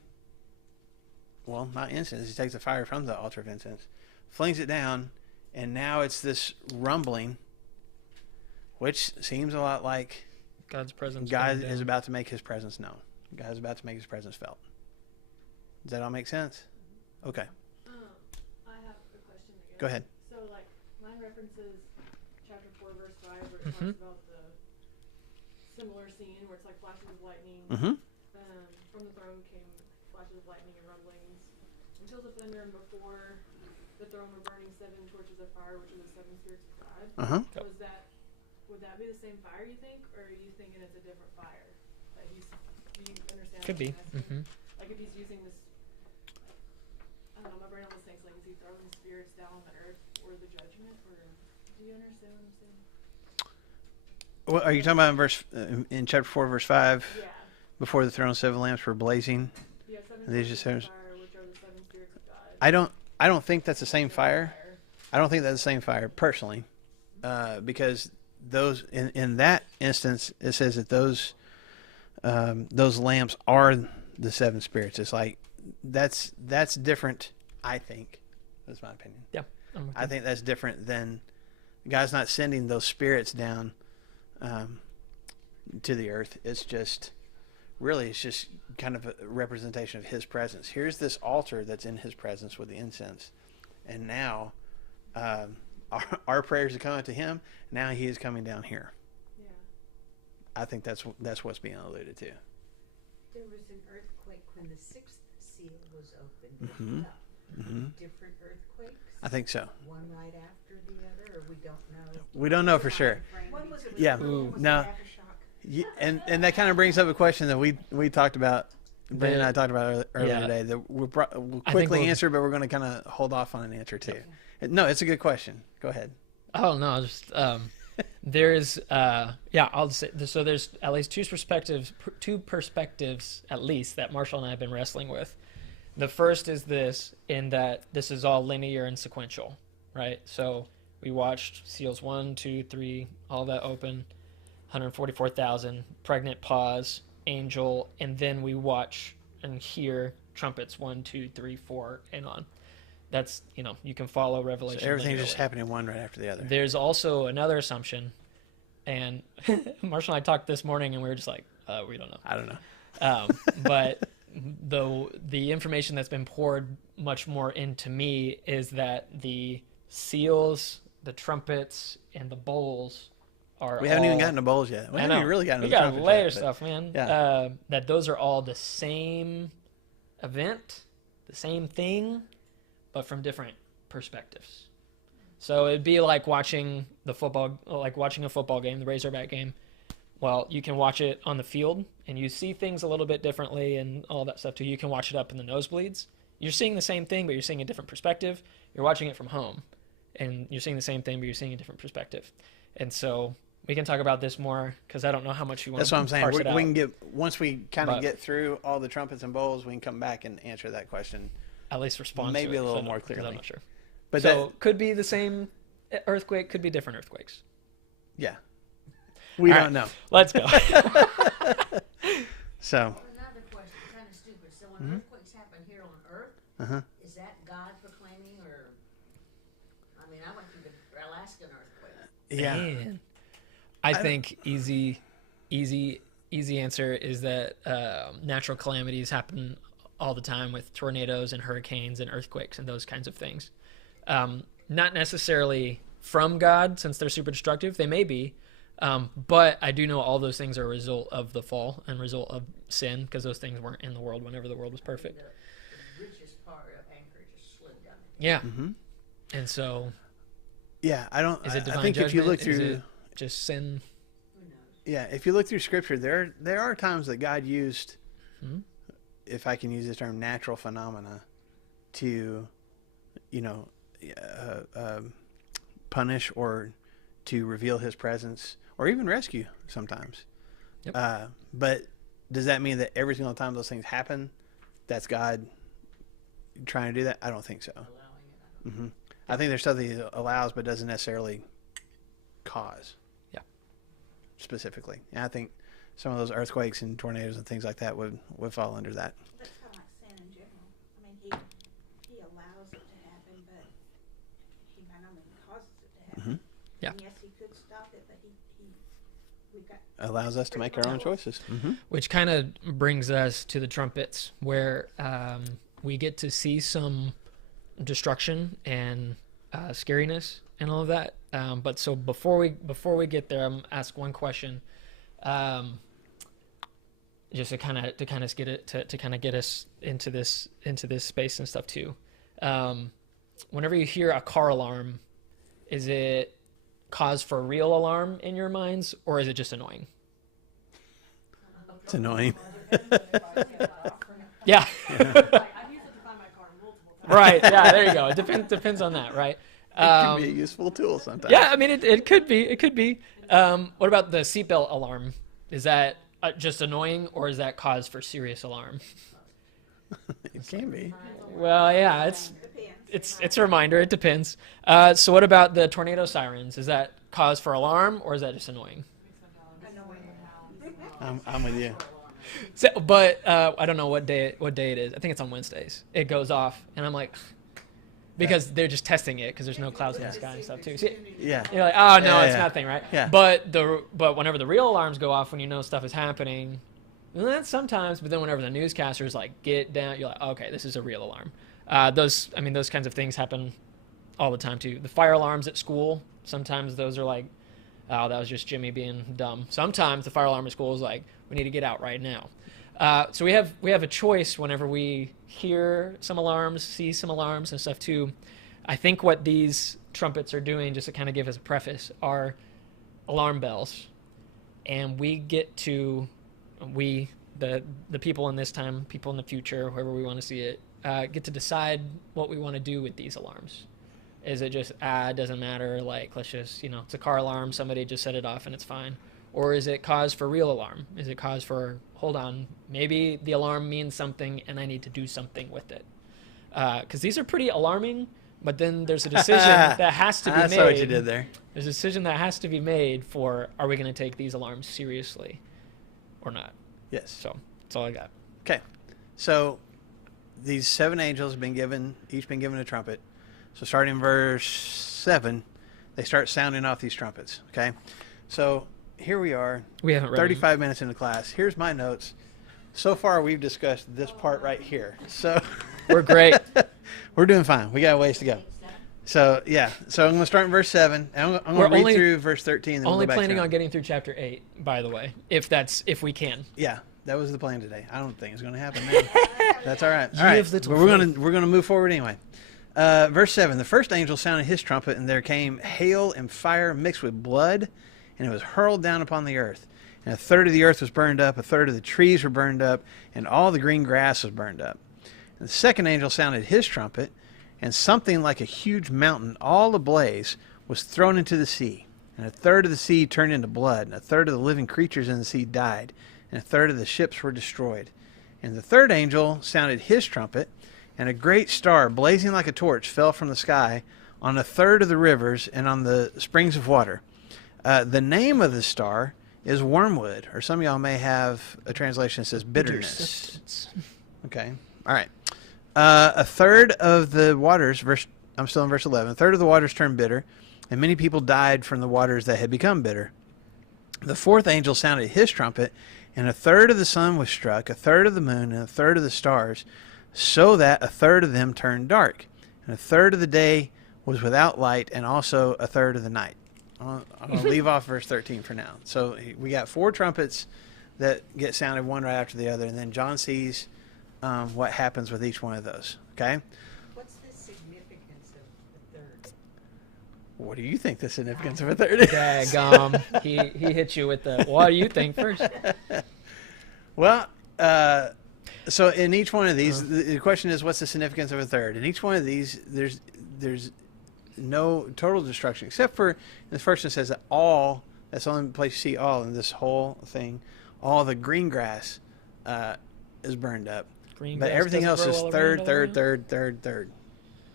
well, not incense, he takes the fire from the altar of incense, flings it down, and now it's this rumbling, which seems a lot like God's presence. God coming is down. about to make his presence known. God is about to make his presence felt. Does that all make sense? Okay, I have a question again. go ahead. So, like, mine references chapter 4, verse 5, where it Mhm. talks about the similar scene where it's like flashes of lightning. Mm-hmm. From the throne came flashes of lightning and rumblings. Until the thunder, and before the throne were burning 7 torches of fire, which are the 7 spirits of God. Uh-huh. Yep. Would that be the same fire, you think, or are you thinking it's a different fire? That do you understand? Could what be. I'm asking? Mm-hmm. Like if he's using this, I don't know, my brain almost thinks like, is he throwing spirits down on the earth for the judgment, or do you understand what I'm saying? What are you talking about in in chapter 4, verse 5? Yeah. Before the throne, 7 lamps were blazing. Yeah, 7 These just spirits of says- fire, which are the 7 spirits of God. I don't think that's the same fire. I don't think that's the same fire personally, because those in that instance it says that those lamps are the 7 spirits. It's like that's different. I think that's my opinion. Yeah. I'm with I you. think that's different than God's not sending those spirits down to the earth. It's just kind of a representation of his presence. Here's this altar that's in his presence with the incense, and now our prayers are coming to him. Now he is coming down here. Yeah. I think that's what's being alluded to. There was an earthquake when the 6th seal was opened. Mhm. Mhm. Different earthquakes, I think so. one right after the other, or we don't know. We don't know for sure. One was a Yeah. real, one was Now- an aftershock. And that kind of brings up a question that we talked about. Brandon and I talked about earlier Yeah. today. That we'll I think quickly we'll- answer, but we're going to kind of hold off on an answer too. No, it's a good question. Go ahead. Oh no, just there's I'll say so. There's at least two perspectives at least that Marshall and I have been wrestling with. The first is this, in that this is all linear and sequential, right? So we watched seals 1, 2, 3, all that open, 144,000, pregnant pause, angel, and then we watch and hear trumpets 1, 2, 3, 4, and on. That's, you can follow So Revelation. everything linearly. just happening one right after the other. There's also another assumption, and Marshall and I talked this morning, and we were just like, we don't know. I don't know. But the information that's been poured much more into me is that the seals, the trumpets, and the bowls are We haven't even all- gotten to bowls yet. We I haven't know. even really gotten to we the got trumpets layer yet, but- stuff, man. Yeah. That those are all the same event, the same thing, but from different perspectives. So it'd be like watching a football game, the Razorback game. Well, you can watch it on the field, and you see things a little bit differently and all that stuff too. You can watch it up in the nosebleeds. You're seeing the same thing, but you're seeing a different perspective. You're watching it from home, and you're seeing the same thing, but you're seeing a different perspective. And so we can talk about this more, because I don't know how much you want That's to what I'm saying. parse We it out. can get, once we kind of But- get through all the trumpets and bowls, we can come back and answer that question. At least respond maybe to it, a little 'cause more 'cause clearly. I'm not sure. But So could be the same earthquake, could be different earthquakes. yeah, we All don't right. know. Let's go. So, Another question, kind of stupid. So when Mm-hmm. earthquakes happen here on Earth, uh-huh. is that God proclaiming, or? I mean, I went through the Alaskan earthquake. yeah, Man. I think easy answer is that natural calamities happen all the time with tornadoes and hurricanes and earthquakes and those kinds of things. Not necessarily from God, since they're super destructive. They may be. But I do know all those things are a result of the fall and result of sin, because those things weren't in the world whenever the world was perfect. The richest part of Anchorage just slid down. Yeah. Mm-hmm. And so yeah. I don't. is it divine I think judgment? if you look Is through, it just sin? Who knows? yeah, if you look through Scripture, there are times that God used, Mhm. if I can use this term, natural phenomena, to, punish or to reveal His presence or even rescue sometimes. Yep. But does that mean that every single time those things happen, that's God trying to do that? I don't think so. Allowing it. Hmm I think there's stuff that He allows, but doesn't necessarily cause. Yeah. Specifically, and I think some of those earthquakes and tornadoes and things like that would fall under that. That's kind of like sin in general. I mean, he allows it to happen, but he by no means causes it to happen. Yeah. And yes, he could stop it, but we've got. Allows us to make our own choices. Mm-hmm. Which kind of brings us to the trumpets, where we get to see some destruction and scariness and all of that. But so before we get there, I'm ask one question, just to kind of get it to kind of get us into this space and stuff too. Whenever you hear a car alarm, is it cause for real alarm in your minds, or is it just annoying? It's annoying. Yeah. I've used it to find my car multiple times. Right. Yeah. There you go. It depends on that, right? It can be a useful tool sometimes. Yeah. I mean, it could be. It could be. What about the seatbelt alarm? Is that just annoying, or is that cause for serious alarm? It can be. Well, yeah. Depends. It's a reminder. It depends. So what about the tornado sirens? Is that cause for alarm, or is that just annoying? I'm with you. So, but I don't know what day it is. I think it's on Wednesdays. It goes off, and I'm like, because they're just testing it because there's no clouds in the sky and stuff too. So Yeah. you're like, oh no, Yeah, it's yeah. nothing, right? Yeah. But whenever the real alarms go off, when you know stuff is happening, well, that's sometimes. But then whenever the newscasters like get down, you're like, okay, this is a real alarm. Those kinds of things happen all the time too. The fire alarms at school, sometimes those are like, oh, that was just Jimmy being dumb. Sometimes the fire alarm at school is like, we need to get out right now. So we have a choice whenever we hear some alarms, see some alarms and stuff too. I think what these trumpets are doing, just to kind of give us a preface, are alarm bells, and we get to, the people in this time, people in the future, whoever we want to see it, get to decide what we want to do with these alarms. Is it just, it doesn't matter, like, let's just, it's a car alarm, somebody just set it off and it's fine? or is it cause for real alarm? Is it cause for, hold on, maybe the alarm means something and I need to do something with it? Because these are pretty alarming, but then there's a decision that has to be I made. saw what you did there. There's a decision that has to be made for, are we going to take these alarms seriously or not? Yes. So that's all I got. Okay. So these 7 angels have each been given a trumpet. So starting in verse 7, they start sounding off these trumpets. Okay. So here we are, We haven't read 35 minutes into class. Here's my notes. So far, we've discussed this part right here. So We're great. we're doing fine. We got a ways to go. So yeah. So I'm going to start in verse 7. And I'm We're going to read only- through verse 13. Then Only we'll go back planning to on getting through chapter 8, by the way, if we can. Yeah, that was the plan today. I don't think it's going to happen now. That's all right. All right. Give little But we're going to move forward anyway. Verse 7, the first angel sounded his trumpet, and there came hail and fire mixed with blood, and it was hurled down upon the earth. And a third of the earth was burned up, a third of the trees were burned up, and all the green grass was burned up. And the second angel sounded his trumpet, and something like a huge mountain, all ablaze, was thrown into the sea. And a third of the sea turned into blood, and a third of the living creatures in the sea died, and a third of the ships were destroyed. And the third angel sounded his trumpet, and a great star, blazing like a torch, fell from the sky on a third of the rivers and on the springs of water. The name of the star is wormwood, or some of y'all may have a translation that says bitterness. Substance. Okay. All right. A third of the waters, I'm still in verse 11, a third of the waters turned bitter, and many people died from the waters that had become bitter. The fourth angel sounded his trumpet, and a third of the sun was struck, a third of the moon, and a third of the stars, so that a third of them turned dark, and a third of the day was without light, and also a third of the night. I'm going to leave off verse 13 for now. So we got 4 trumpets that get sounded one right after the other, and then John sees what happens with each one of those. Okay? What's the significance of the third? What do you think the significance of a third is? Daggum. He hit you with the, what do you think first? Well, so in each one of these, the question is, what's the significance of a third? In each one of these, there's no total destruction, except for the first one says that all, that's the only place you see all in this whole thing, all the green grass is burned up. Green But grass everything doesn't else grow is all around all around? third.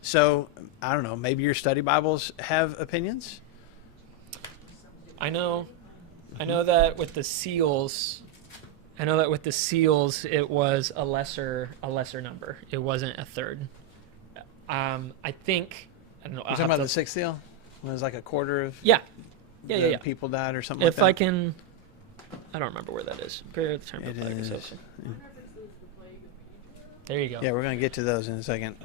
So, I don't know, maybe your study Bibles have opinions? I know that with the seals, it was a lesser number. It wasn't a third. I think, I don't know. You're talking about the sixth seal? When it was like a quarter of Yeah. people died or something If like I that? can, I don't remember where that is. Period of the term It of plague is. association. There you go. Yeah, we're going to get to those in a second.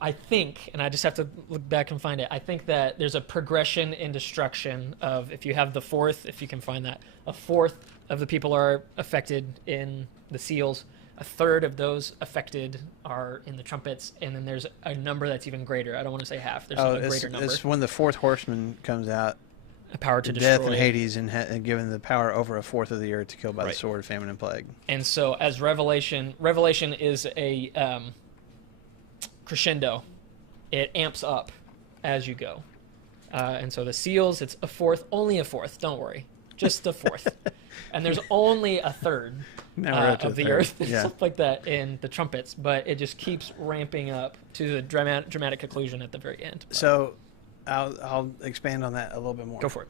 I think, and I just have to look back and find it, I think that there's a progression in destruction of, if you have the fourth, if you can find that, a fourth of the people are affected in the seals, a third of those affected are in the trumpets, and then there's a number that's even greater. I don't want to say half. There's a greater number. It's when the fourth horseman comes out, A power to death destroy. and Hades, and given the power over a fourth of the earth to kill by the Right. sword, famine, and plague. And so as Revelation is a crescendo. It amps up as you go. And so the seals, it's only a fourth, don't worry. Just a fourth. And there's only a third Now we're up to of the the third. earth, Yeah. stuff like that in the trumpets, but it just keeps ramping up to the dramatic conclusion at the very end. So I'll expand on that a little bit more. Go for it.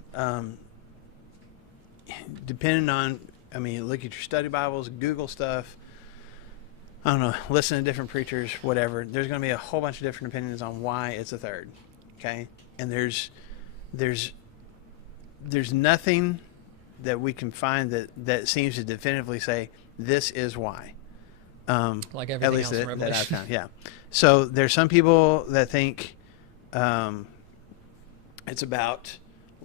Depending on, look at your study Bibles, Google stuff. I don't know, listen to different preachers, whatever. There's going to be a whole bunch of different opinions on why it's a third. Okay? And there's nothing that we can find that seems to definitively say this is why. Like At everything least else in that I Revelation. found, yeah. So there's some people that think it's about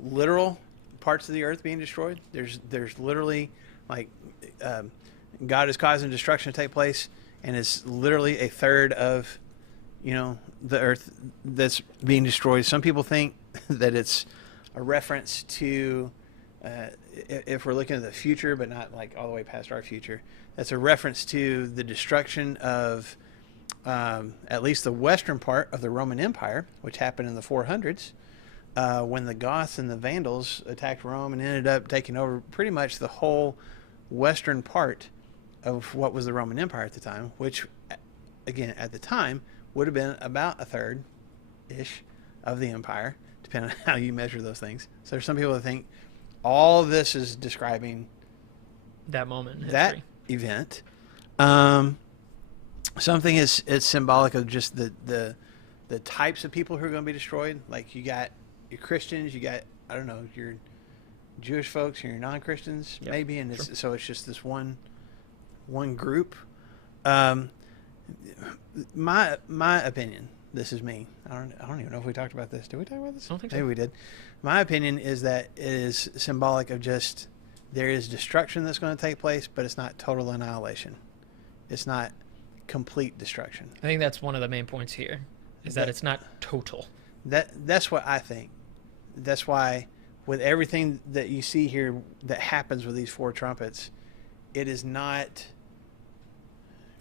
literal parts of the earth being destroyed. There's literally like God is causing destruction to take place, and it's literally a third of the earth that's being destroyed. Some people think that it's a reference to if we're looking at the future, but not like all the way past our future. That's a reference to the destruction of at least the western part of the Roman Empire, which happened in the 400s. when the Goths and the Vandals attacked Rome and ended up taking over pretty much the whole western part of what was the Roman Empire at the time, which, again, at the time would have been about a third-ish of the empire, depending on how you measure those things. So there's some people that think all of this is describing That moment in that history. event. Something is symbolic of just the types of people who are going to be destroyed. Like you got your Christians, you got, I don't know, your Jewish folks and your non-Christians, Yep, maybe, and sure. so it's just this one group. My opinion, this is me. I don't even know if we talked about this. Did we talk about this? I don't think so. Maybe we did. My opinion is that it is symbolic of just there is destruction that's going to take place, but it's not total annihilation. It's not complete destruction. I think that's one of the main points here, is that it's not total. That's what I think. That's why with everything that you see here that happens with these four trumpets, it is not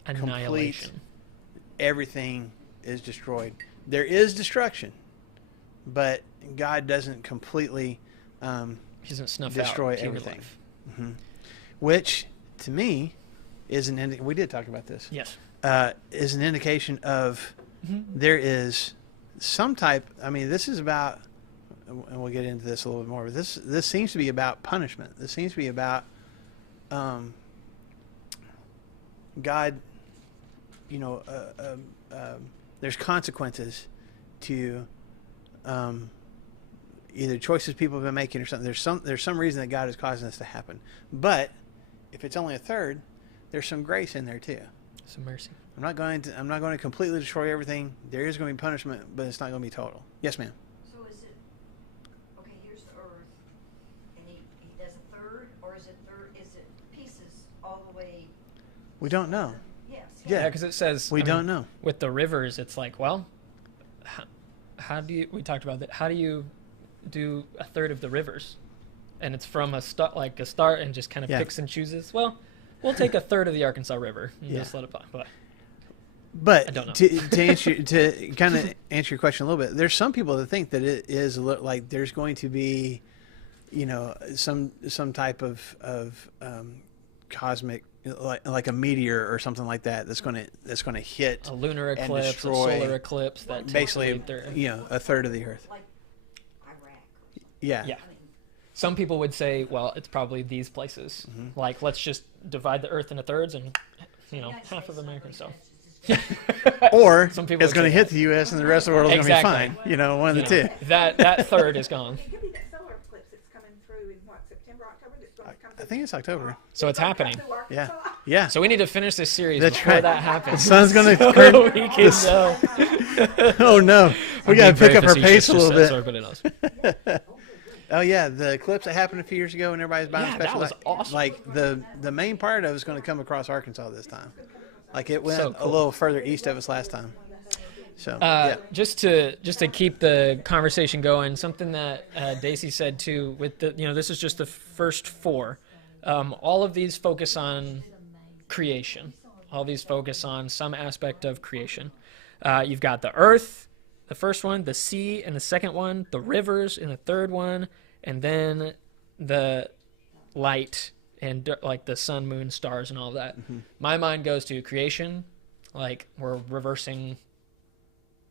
Annihilation. everything is destroyed. There is destruction, but God doesn't completely He doesn't snuff destroy out human everything. life. Which, to me, is an we did talk about this. Yes. Is an indication of there is some type. I mean, this is about, and we'll get into this a little bit more. But this seems to be about punishment. This seems to be about God. You know, there's consequences to either choices people have been making or something. There's some reason that God is causing this to happen. But if it's only a third, there's some grace in there too. Some mercy. I'm not going to completely destroy everything. There is going to be punishment, but it's not going to be total. Yes, ma'am. So is it, okay, here's the earth, and he does a third, or is it pieces all the way? We don't know. Yes. Yeah. Yeah, because it says We I don't mean, know. With the rivers, it's like, well, how do you? We talked about that. How do you do a third of the rivers? And it's from a start, and just kind of Yeah. picks and chooses. Well, we'll take a third of the Arkansas River and Yeah. just let it fly. But But I don't know. to kind of answer your question a little bit, there's some people that think that it is like there's going to be, you know, some type of cosmic, like a meteor or something like that that's going to hit a lunar and eclipse, a destroy solar eclipse, that takes basically away their- a third of the earth. Like Iraq or something. Yeah. Yeah. Some people would say, well, it's probably these places. Mm-hmm. Like, let's just divide the earth into thirds, and United half of States America. is So. not really Or Some people it's would going to say hit the U.S. and the rest of the world is Exactly. going to be fine. You know, one of the You know, two. that third is gone. It could be that solar eclipse that's coming through in what, September, October, that's going to come I through. think it's October. So it's happening. Through Yeah. Arkansas. Yeah. So we need to finish this series That's before right. that The happens. sun's going So to we can know. Oh no, we I'm got to being very pick up our facetious, pace a just little so bit. everybody knows. Oh yeah, the eclipse that happened a few years ago, and everybody's buying Yeah, special. that was awesome. Like the main part of it's going to come across Arkansas this time. Like it went So a cool. little further east of us last time. So yeah, Just to keep the conversation going, something that Daisy said too. With the this is just the first four. All of these focus on creation. All these focus on some aspect of creation. You've got the earth, the first one, the sea in the second one, the rivers in the third one, and then the light and like the sun, moon, stars, and all that. My mind goes to creation, like we're reversing.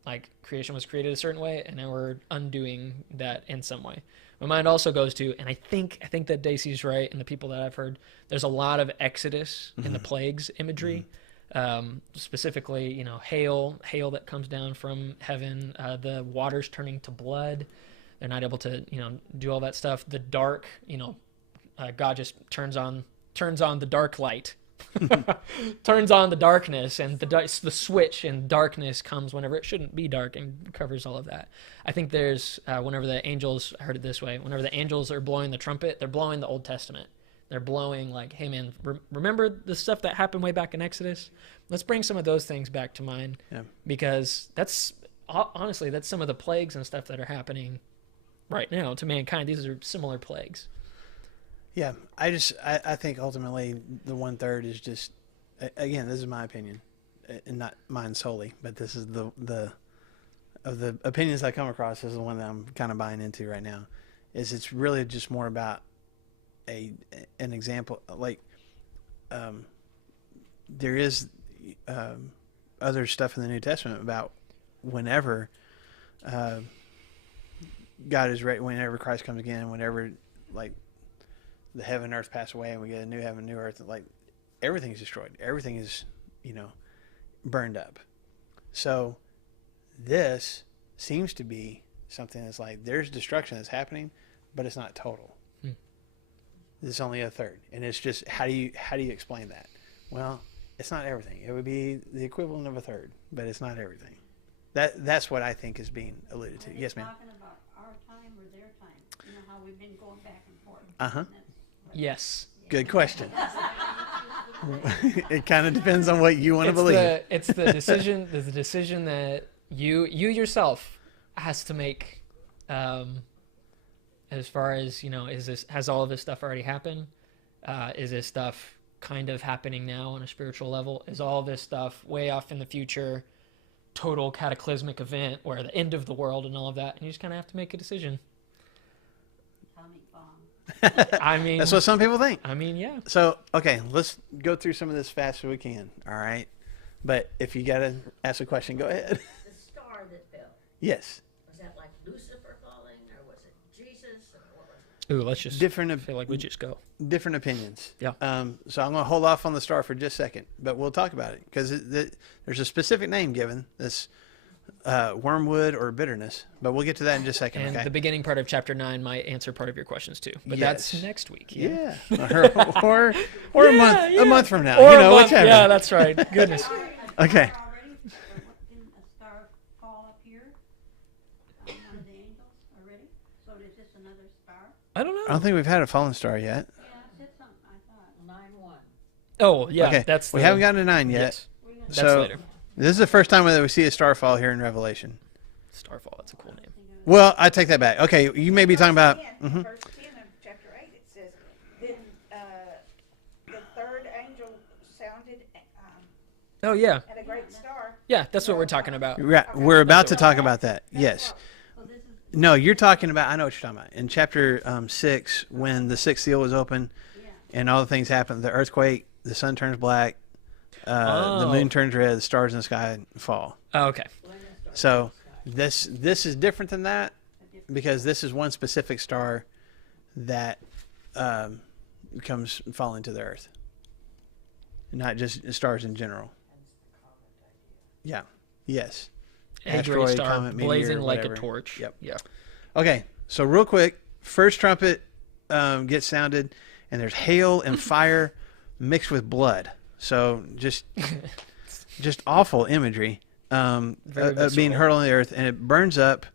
Like creation was created a certain way, and now we're undoing that in some way. My mind also goes to, and I think that Daisy's right, and the people that I've heard, there's a lot of Exodus in the plagues imagery. Specifically, hail that comes down from heaven, the waters turning to blood. They're not able to, do all that stuff. The dark, God just turns on the dark light, turns on the darkness, and the switch, and darkness comes whenever it shouldn't be dark and covers all of that. I think there's whenever the angels, I heard it this way, whenever the angels are blowing the trumpet, they're blowing the Old Testament. They're blowing like, hey man, remember the stuff that happened way back in Exodus? Let's bring some of those things back to mind, because that's honestly, that's some of the plagues and stuff that are happening right now to mankind. These are similar plagues. yeah. I think ultimately the 1/3 is just, again, this is my opinion, and not mine solely, but this is the the opinions I come across is the one that I'm kind of buying into right now. Is it's really just more about an example, like there is other stuff in the New Testament about whenever God is ready, whenever Christ comes again, whenever like the heaven and earth pass away and we get a new heaven, new earth, like everything is destroyed. Everything is, burned up. So this seems to be something that's like there's destruction that's happening, but it's not total. It's only a third. And it's just how do you explain that? Well, it's not everything. It would be the equivalent of a third, but it's not everything. That's what I think is being alluded to. Yes, ma'am. Talking about our time or their time? You know how we've been going back and forth. Uh-huh. Yes. Good question. It kind of depends on what you want to believe. It's the decision. The decision that you yourself has to make. As far as has all of this stuff already happened? Is this stuff kind of happening now on a spiritual level? Is all this stuff way off in the future? Total cataclysmic event where the end of the world and all of that, and you just kind of have to make a decision. Atomic bomb. I mean, That's what some people think. I mean, yeah. So, okay, let's go through some of this fast as we can, all right? But if you got to ask a question, go ahead. The star that fell, Yes. was that like Lucifer falling, or was it Jesus, or what was it? Ooh, let's just. I feel like we just go. Different opinions. Yeah. So I'm going to hold off on the star for just a second, but we'll talk about it because there's a specific name given, this wormwood or bitterness, but we'll get to that in just a second. And okay? the beginning part of chapter 9 might answer part of your questions too, but Yes. that's next week. Yeah. or Yeah, a month from now. Or a month, whichever. yeah, that's right. Goodness. Okay. Already? Didn't a star fall up here? One of the angels already? So is this another star? I don't know. I don't think we've had a fallen star yet. Yeah, I said something, I thought. 9-1. Oh, yeah, Okay. that's. We haven't gotten to 9 yet. Yes, that's So later. this is the first time that we see a star fall here in Revelation. Starfall. That's a cool name. Well, I take that back. Okay, you may be talking about. In verse 10 of chapter 8, it says, then the third angel sounded Oh yeah, at a great star. yeah. That's what we're talking about. We're about to talk about that. Yes. So this is, No, you're talking about. I know what you're talking about. In chapter 6, when the sixth seal was open, yeah. and all the things happen, the earthquake, the sun turns black, the Oh. moon turns red, the stars in the sky fall. Oh, okay. So this is different than that because this is one specific star that comes falling to the earth, not just stars in general. Yeah. Yes. A gray Asteroid, star comet, meteor, blazing like a whatever. torch. Yep. Yeah. Okay. So real quick, first trumpet gets sounded, and there's hail and fire mixed with blood. So just awful imagery Very of being visceral. hurled on the earth, and it burns up.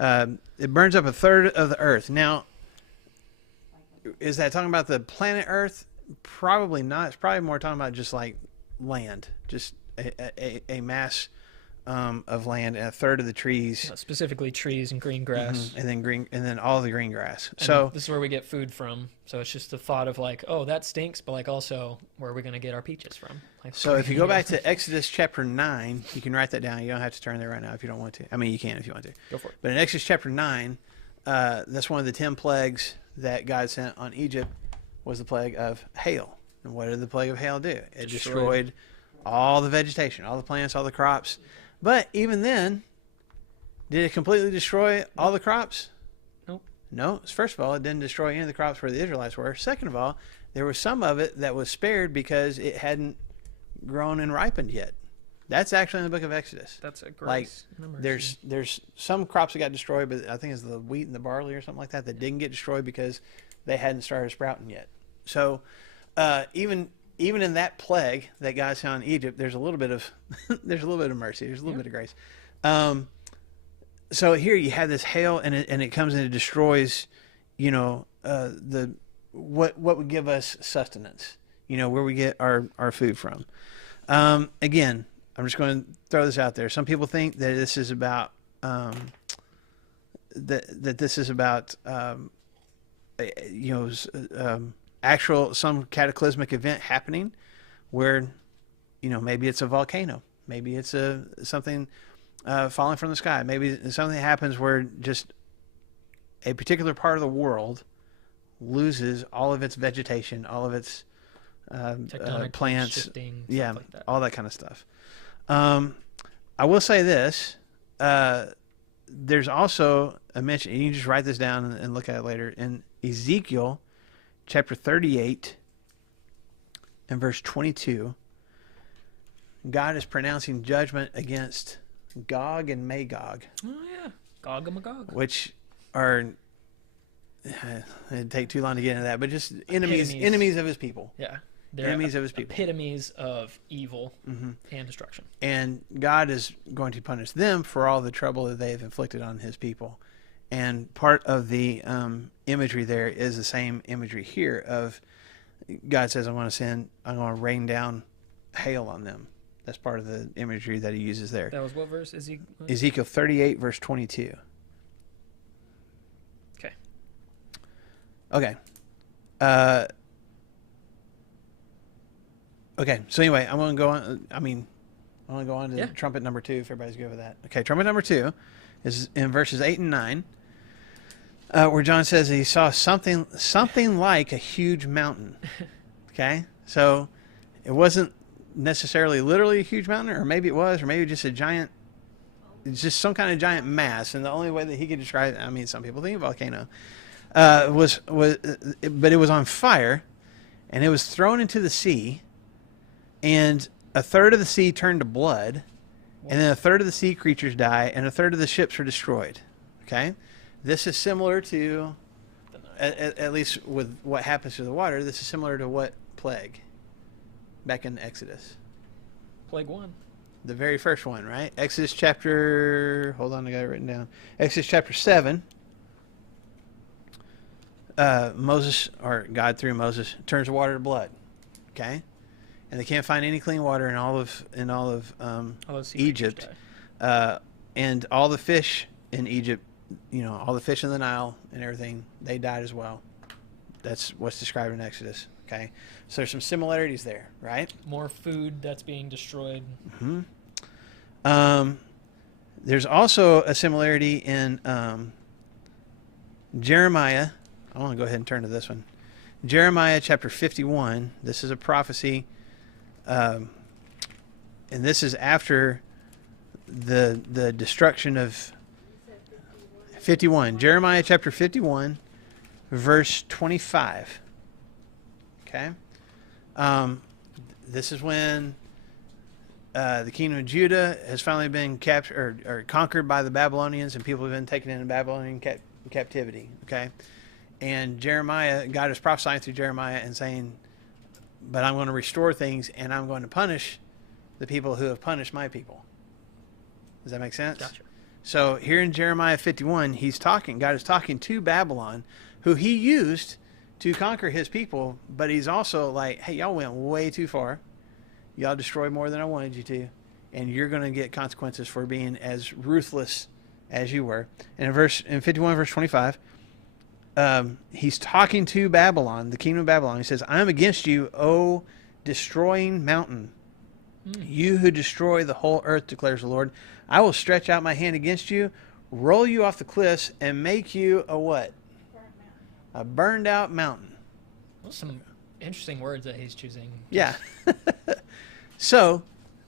It burns up a third of the earth. Now, is that talking about the planet Earth? Probably not. It's probably more talking about just like land, just a mass of land, and a third of the trees, Specifically trees and green grass. and then all the green grass. And So this is where we get food from. So it's just the thought of like, oh, that stinks, but like also where are we going to get our peaches from? Like, So if you go back to Exodus chapter 9, you can write that down. You don't have to turn there right now if you don't want to. I mean, you can if you want to. go for it. But in Exodus chapter 9, that's one of the 10 plagues that God sent on Egypt was the plague of hail. And what did the plague of hail do? It destroyed all the vegetation, all the plants, all the crops. But even then, did it completely destroy all the crops? Nope. No. First of all, it didn't destroy any of the crops where the Israelites were. Second of all, there was some of it that was spared because it hadn't grown and ripened yet. That's actually in the book of Exodus. That's a grace. Like, and a mercy. there's some crops that got destroyed, but I think it's the wheat and the barley or something like that didn't get destroyed because they hadn't started sprouting yet. So even in that plague that God sent on Egypt, there's a little bit of there's a little bit of mercy, there's a little bit of grace. So here you have this hail, and it comes and it destroys, the what would give us sustenance, where we get our food from. Again, I'm just going to throw this out there. Some people think that this is about that this is about actual some cataclysmic event happening, where maybe it's a volcano, maybe it's something falling from the sky. Maybe something happens where just a particular part of the world loses all of its vegetation, all of its Tectonic plants, shifting, yeah, stuff like that. all that kind of stuff. I will say this. There's also a mention, and you can just write this down and look at it later, in Ezekiel chapter 38 and verse 22. God is pronouncing judgment against Gog and Magog, Oh yeah, Gog and Magog. which are, it'd take too long to get into that, but just enemies of his people. Yeah, they're Enemies of his people. epitomes of evil Mm-hmm. and destruction. And God is going to punish them for all the trouble that they have inflicted on his people. And part of the imagery there is the same imagery here of God says, I'm going to rain down hail on them. That's part of the imagery that he uses there. That was what verse? Ezekiel 38, verse 22. Okay. Okay. Okay. So anyway, I'm going to go on. I want to go on to Yeah. trumpet number 2 if everybody's good with that. Okay. Trumpet number 2 is in verses 8 and 9, where John says he saw something like a huge mountain. Okay. So it wasn't necessarily literally a huge mountain, or maybe it was, or maybe just it's just some kind of giant mass. And the only way that he could describe it, some people think a volcano, but it was on fire, and it was thrown into the sea, and a third of the sea turned to blood, and then a third of the sea creatures die, and a third of the ships were destroyed. Okay, this is similar to, at least with what happens to the water. This is similar to what plague back in Exodus, Plague 1. the very first one, right? Exodus chapter. Hold on, I got it written down. Exodus chapter 7. Moses, or God through Moses, turns the water to blood. Okay, and they can't find any clean water in all of All those sea Egypt, creatures and all the fish in Egypt, all the fish in the Nile and everything, they died as well. That's what's described in Exodus. Okay, so there's some similarities there, right? died. More food that's being destroyed. There's also a similarity in Jeremiah. I want to go ahead and turn to this one. Jeremiah chapter 51. This is a prophecy, and this is after the destruction of 51. Jeremiah chapter 51, verse 25. Okay, this is when the kingdom of Judah has finally been captured or conquered by the Babylonians, and people have been taken into Babylonian captivity. Okay, and Jeremiah, God is prophesying through Jeremiah and saying, "But I'm going to restore things, and I'm going to punish the people who have punished my people." Does that make sense? Gotcha. So here in Jeremiah 51, God is talking to Babylon, who he used to conquer his people, but he's also like, hey, y'all went way too far. Y'all destroyed more than I wanted you to, and you're going to get consequences for being as ruthless as you were. And in 51, verse 25, he's talking to Babylon, the kingdom of Babylon. He says, I am against you, O destroying mountain. You who destroy the whole earth, declares the Lord. I will stretch out my hand against you, roll you off the cliffs, and make you a what? A burned out mountain. Well, some interesting words that he's choosing. Yeah. So,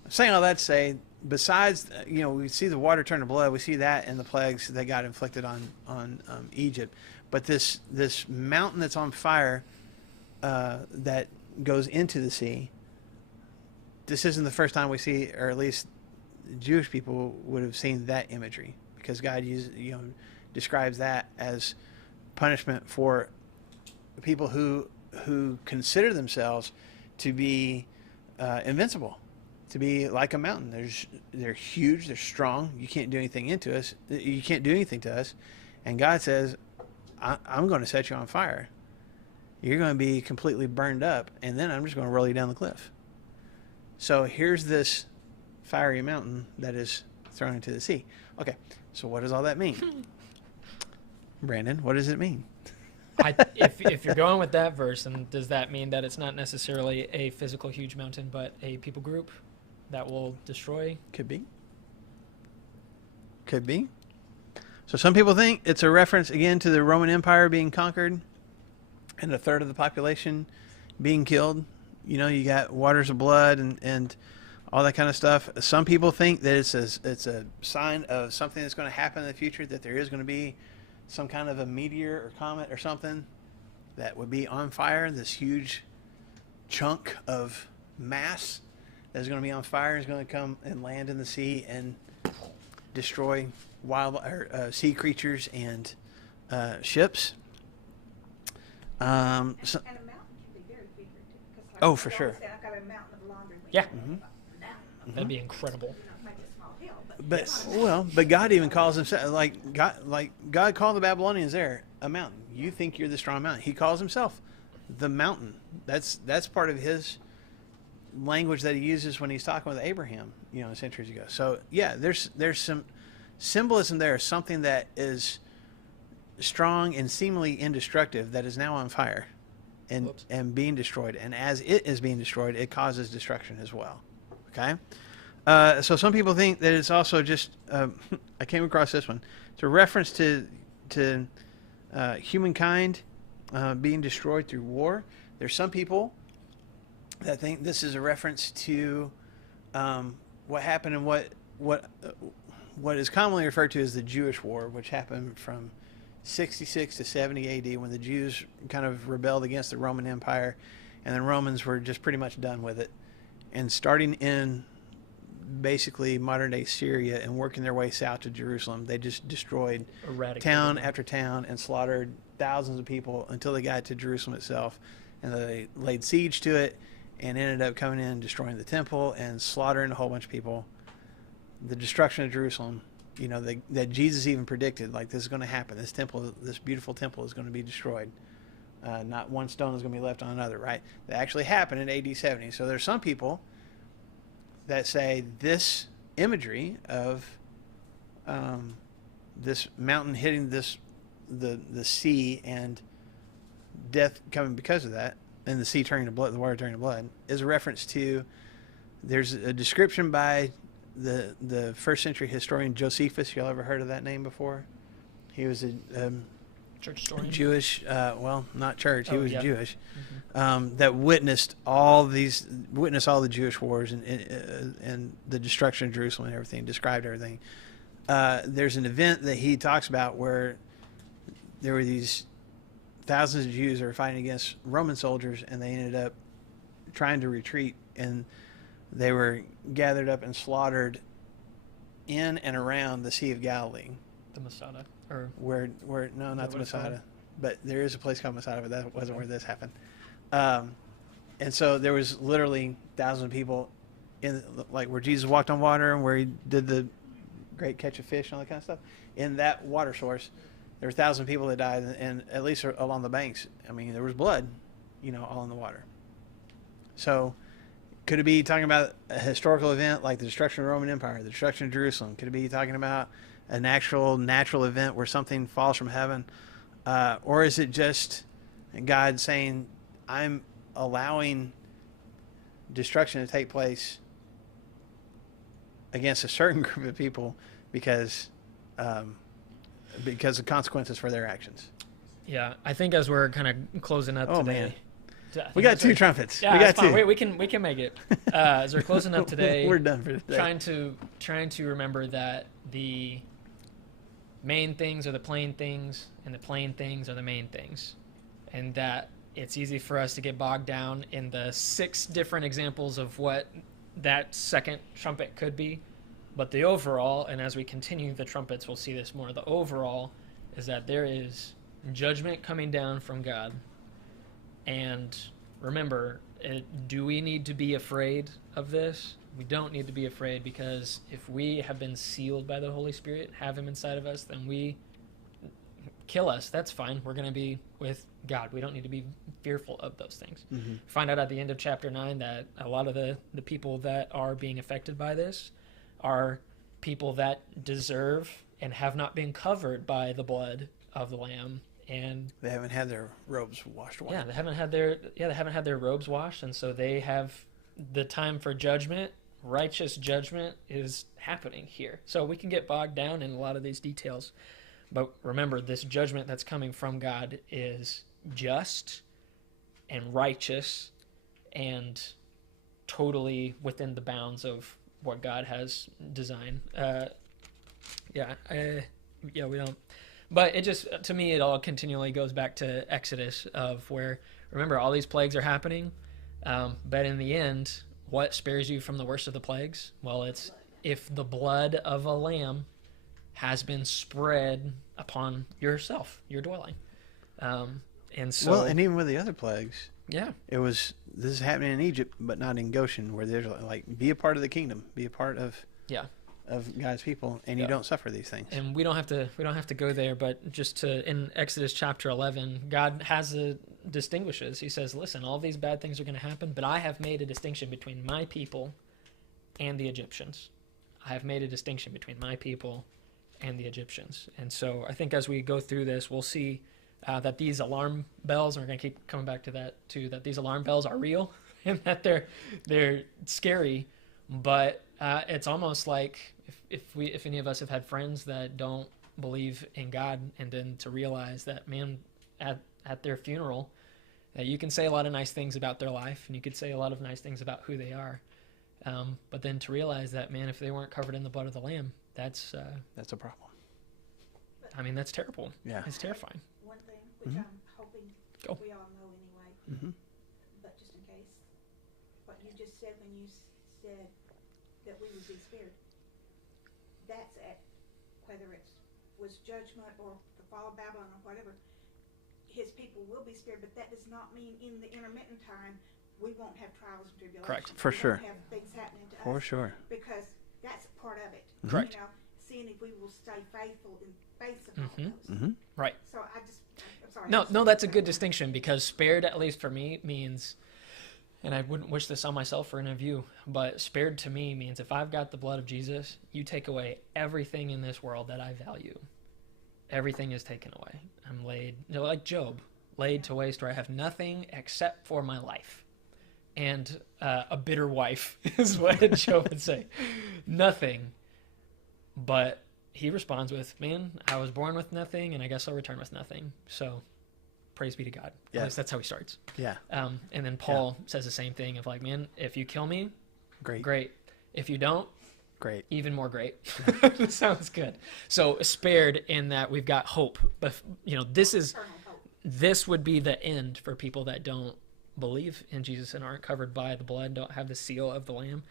I'm saying all that to say, besides, we see the water turn to blood, we see that in the plagues that got inflicted on Egypt. But this mountain that's on fire that goes into the sea, this isn't the first time we see, or at least Jewish people would have seen that imagery, because God describes that as punishment for people who consider themselves to be invincible, to be like a mountain. They're huge, they're strong. You can't do anything to us. You can't do anything to us. And God says, I'm going to set you on fire. You're going to be completely burned up, and then I'm just going to roll you down the cliff. So here's this fiery mountain that is thrown into the sea. Okay, so what does all that mean? Brandon, what does it mean? If you're going with that verse, then does that mean that it's not necessarily a physical huge mountain, but a people group that will destroy? Could be. Could be. So some people think it's a reference again to the Roman Empire being conquered and a third of the population being killed. You know, you got waters of blood and all that kind of stuff. Some people think that it's a sign of something that's going to happen in the future, that there is going to be some kind of a meteor or comet or something that would be on fire. This huge chunk of mass that is going to be on fire is going to come and land in the sea and destroy sea creatures and ships. And a mountain can be very figurative. 'Cause like Oh, for you sure. always say, I've got a mountain of laundry. Yeah. Mountain. That'd be incredible. Not like a small hill, but But it's not a mountain. but God even calls himself God called the Babylonians there a mountain. You think you're the strong mountain. He calls himself the mountain. That's part of his language that he uses when he's talking with Abraham, centuries ago. So yeah, there's some symbolism there, something that is strong and seemingly indestructible that is now on fire and being destroyed. And as it is being destroyed, it causes destruction as well. Okay? So some people think that it's also just, I came across this one. It's a reference to humankind being destroyed through war. There's some people that think this is a reference to what happened and what is commonly referred to as the Jewish War, which happened from 66 to 70 AD when the Jews kind of rebelled against the Roman Empire, and the Romans were just pretty much done with it. And starting in basically modern-day Syria and working their way south to Jerusalem, they just destroyed town after town and slaughtered thousands of people until they got to Jerusalem itself. And they laid siege to it and ended up coming in, destroying the temple and slaughtering a whole bunch of people. The destruction of Jerusalem, that Jesus even predicted, like, this is going to happen. This temple, this beautiful temple, is going to be destroyed. Not one stone is going to be left on another, right? That actually happened in AD 70. So there's some people that say this imagery of this mountain hitting the sea and death coming because of that, and the sea turning to blood, the water turning to blood, is a reference to, there's a description by the first century historian Josephus. Y'all ever heard of that name before? He was a Church historian? Jewish, not church. He was yeah. Jewish. That witnessed all the Jewish wars and the destruction of Jerusalem and everything. Described everything. There's an event that he talks about where there were these thousands of Jews that were fighting against Roman soldiers, and they ended up trying to retreat, and they were gathered up and slaughtered in and around the Sea of Galilee. The Masada, or Where no, not the Masada, but there is a place called Masada, but that wasn't where this happened. And so there was literally thousands of people in, like, where Jesus walked on water and where he did the great catch of fish and all that kind of stuff. In that water source, there were thousands of people that died, and at least along the banks, I mean, there was blood, all in the water. So could it be talking about a historical event like the destruction of the Roman Empire, the destruction of Jerusalem? Could it be talking about an actual natural event where something falls from heaven? Or is it just God saying, I'm allowing destruction to take place against a certain group of people because of consequences for their actions? Yeah, I think as we're kind of closing up today. Man. I We think got as two we're- trumpets. Yeah, we got it's fine. two. We can make it. As we're closing up today, We're done for today. trying to remember that the main things are the plain things, and the plain things are the main things, and that it's easy for us to get bogged down in the 6 different examples of what that second trumpet could be. But the overall, and as we continue the trumpets, we'll see this more. The overall is that there is judgment coming down from God. And remember, do we need to be afraid of this? We don't need to be afraid, because if we have been sealed by the Holy Spirit, have him inside of us, then we kill us. That's fine. We're going to be with God. We don't need to be fearful of those things. Mm-hmm. Find out at the end of chapter 9 that a lot of the people that are being affected by this are people that deserve and have not been covered by the blood of the Lamb. And They haven't had their robes washed away. yeah, they haven't had their robes washed, and so they have the time for judgment righteous judgment is happening here. So we can get bogged down in a lot of these details. But remember, this judgment that's coming from God is just and righteous and totally within the bounds of what God has designed. We don't. But it just, to me, it all continually goes back to Exodus of where, remember, all these plagues are happening. But in the end, what spares you from the worst of the plagues? Well, it's if the blood of a lamb has been spread upon yourself, your dwelling. And so, Well, and even with the other plagues, yeah, this is happening in Egypt, but not in Goshen, where there's like, be a part of the kingdom, be a part of God's people, and you don't suffer these things. And we don't have to go there, but just in Exodus chapter 11, God distinguishes. He says, listen, all these bad things are going to happen, but I have made a distinction between my people and the Egyptians. I have made a distinction between my people and the Egyptians. And so I think as we go through this, we'll see that these alarm bells, and we're going to keep coming back to that too, that these alarm bells are real and that they're scary, but it's almost like if any of us have had friends that don't believe in God, and then to realize that, man, at their funeral, that you can say a lot of nice things about their life, and you could say a lot of nice things about who they are, but then to realize that, man, if they weren't covered in the blood of the Lamb, that's a problem. I mean, that's terrible. Yeah, it's terrifying. One thing, which I'm hoping we all know anyway, but just in case, what you just said when you said that we would be spared, that's at, whether it was judgment or the fall of Babylon or whatever, his people will be spared, but that does not mean in the intermittent time we won't have trials and tribulations. Correct. For We sure. won't have things happening to us. For sure. Because that's part of it. Correct. You know, seeing if we will stay faithful in face of all those. Right. So I'm sorry. No, that's a good distinction, because spared, at least for me, means, and I wouldn't wish this on myself or any of you, but spared to me means if I've got the blood of Jesus, you take away everything in this world that I value. Everything is taken away. I'm laid, like Job, laid to waste, where I have nothing except for my life. And a bitter wife is what Job would say. Nothing. But he responds with, man, I was born with nothing, and I guess I'll return with nothing. So praise be to God. Yeah. At least that's how he starts. Yeah. And then Paul says the same thing of like, man, if you kill me, Great. great. If you don't, Great. even more great. Sounds good. So spared in that we've got hope. But, Eternal hope. this would be the end for people that don't believe in Jesus and aren't covered by the blood, don't have the seal of the Lamb.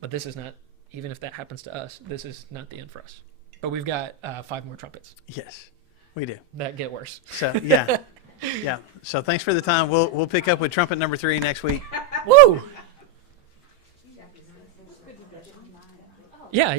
But this is not, even if that happens to us, this is not the end for us. But we've got 5 more trumpets Yes, we do. that get worse. So yeah, yeah. So thanks for the time. We'll pick up with trumpet number 3 next week. Woo! Yeah.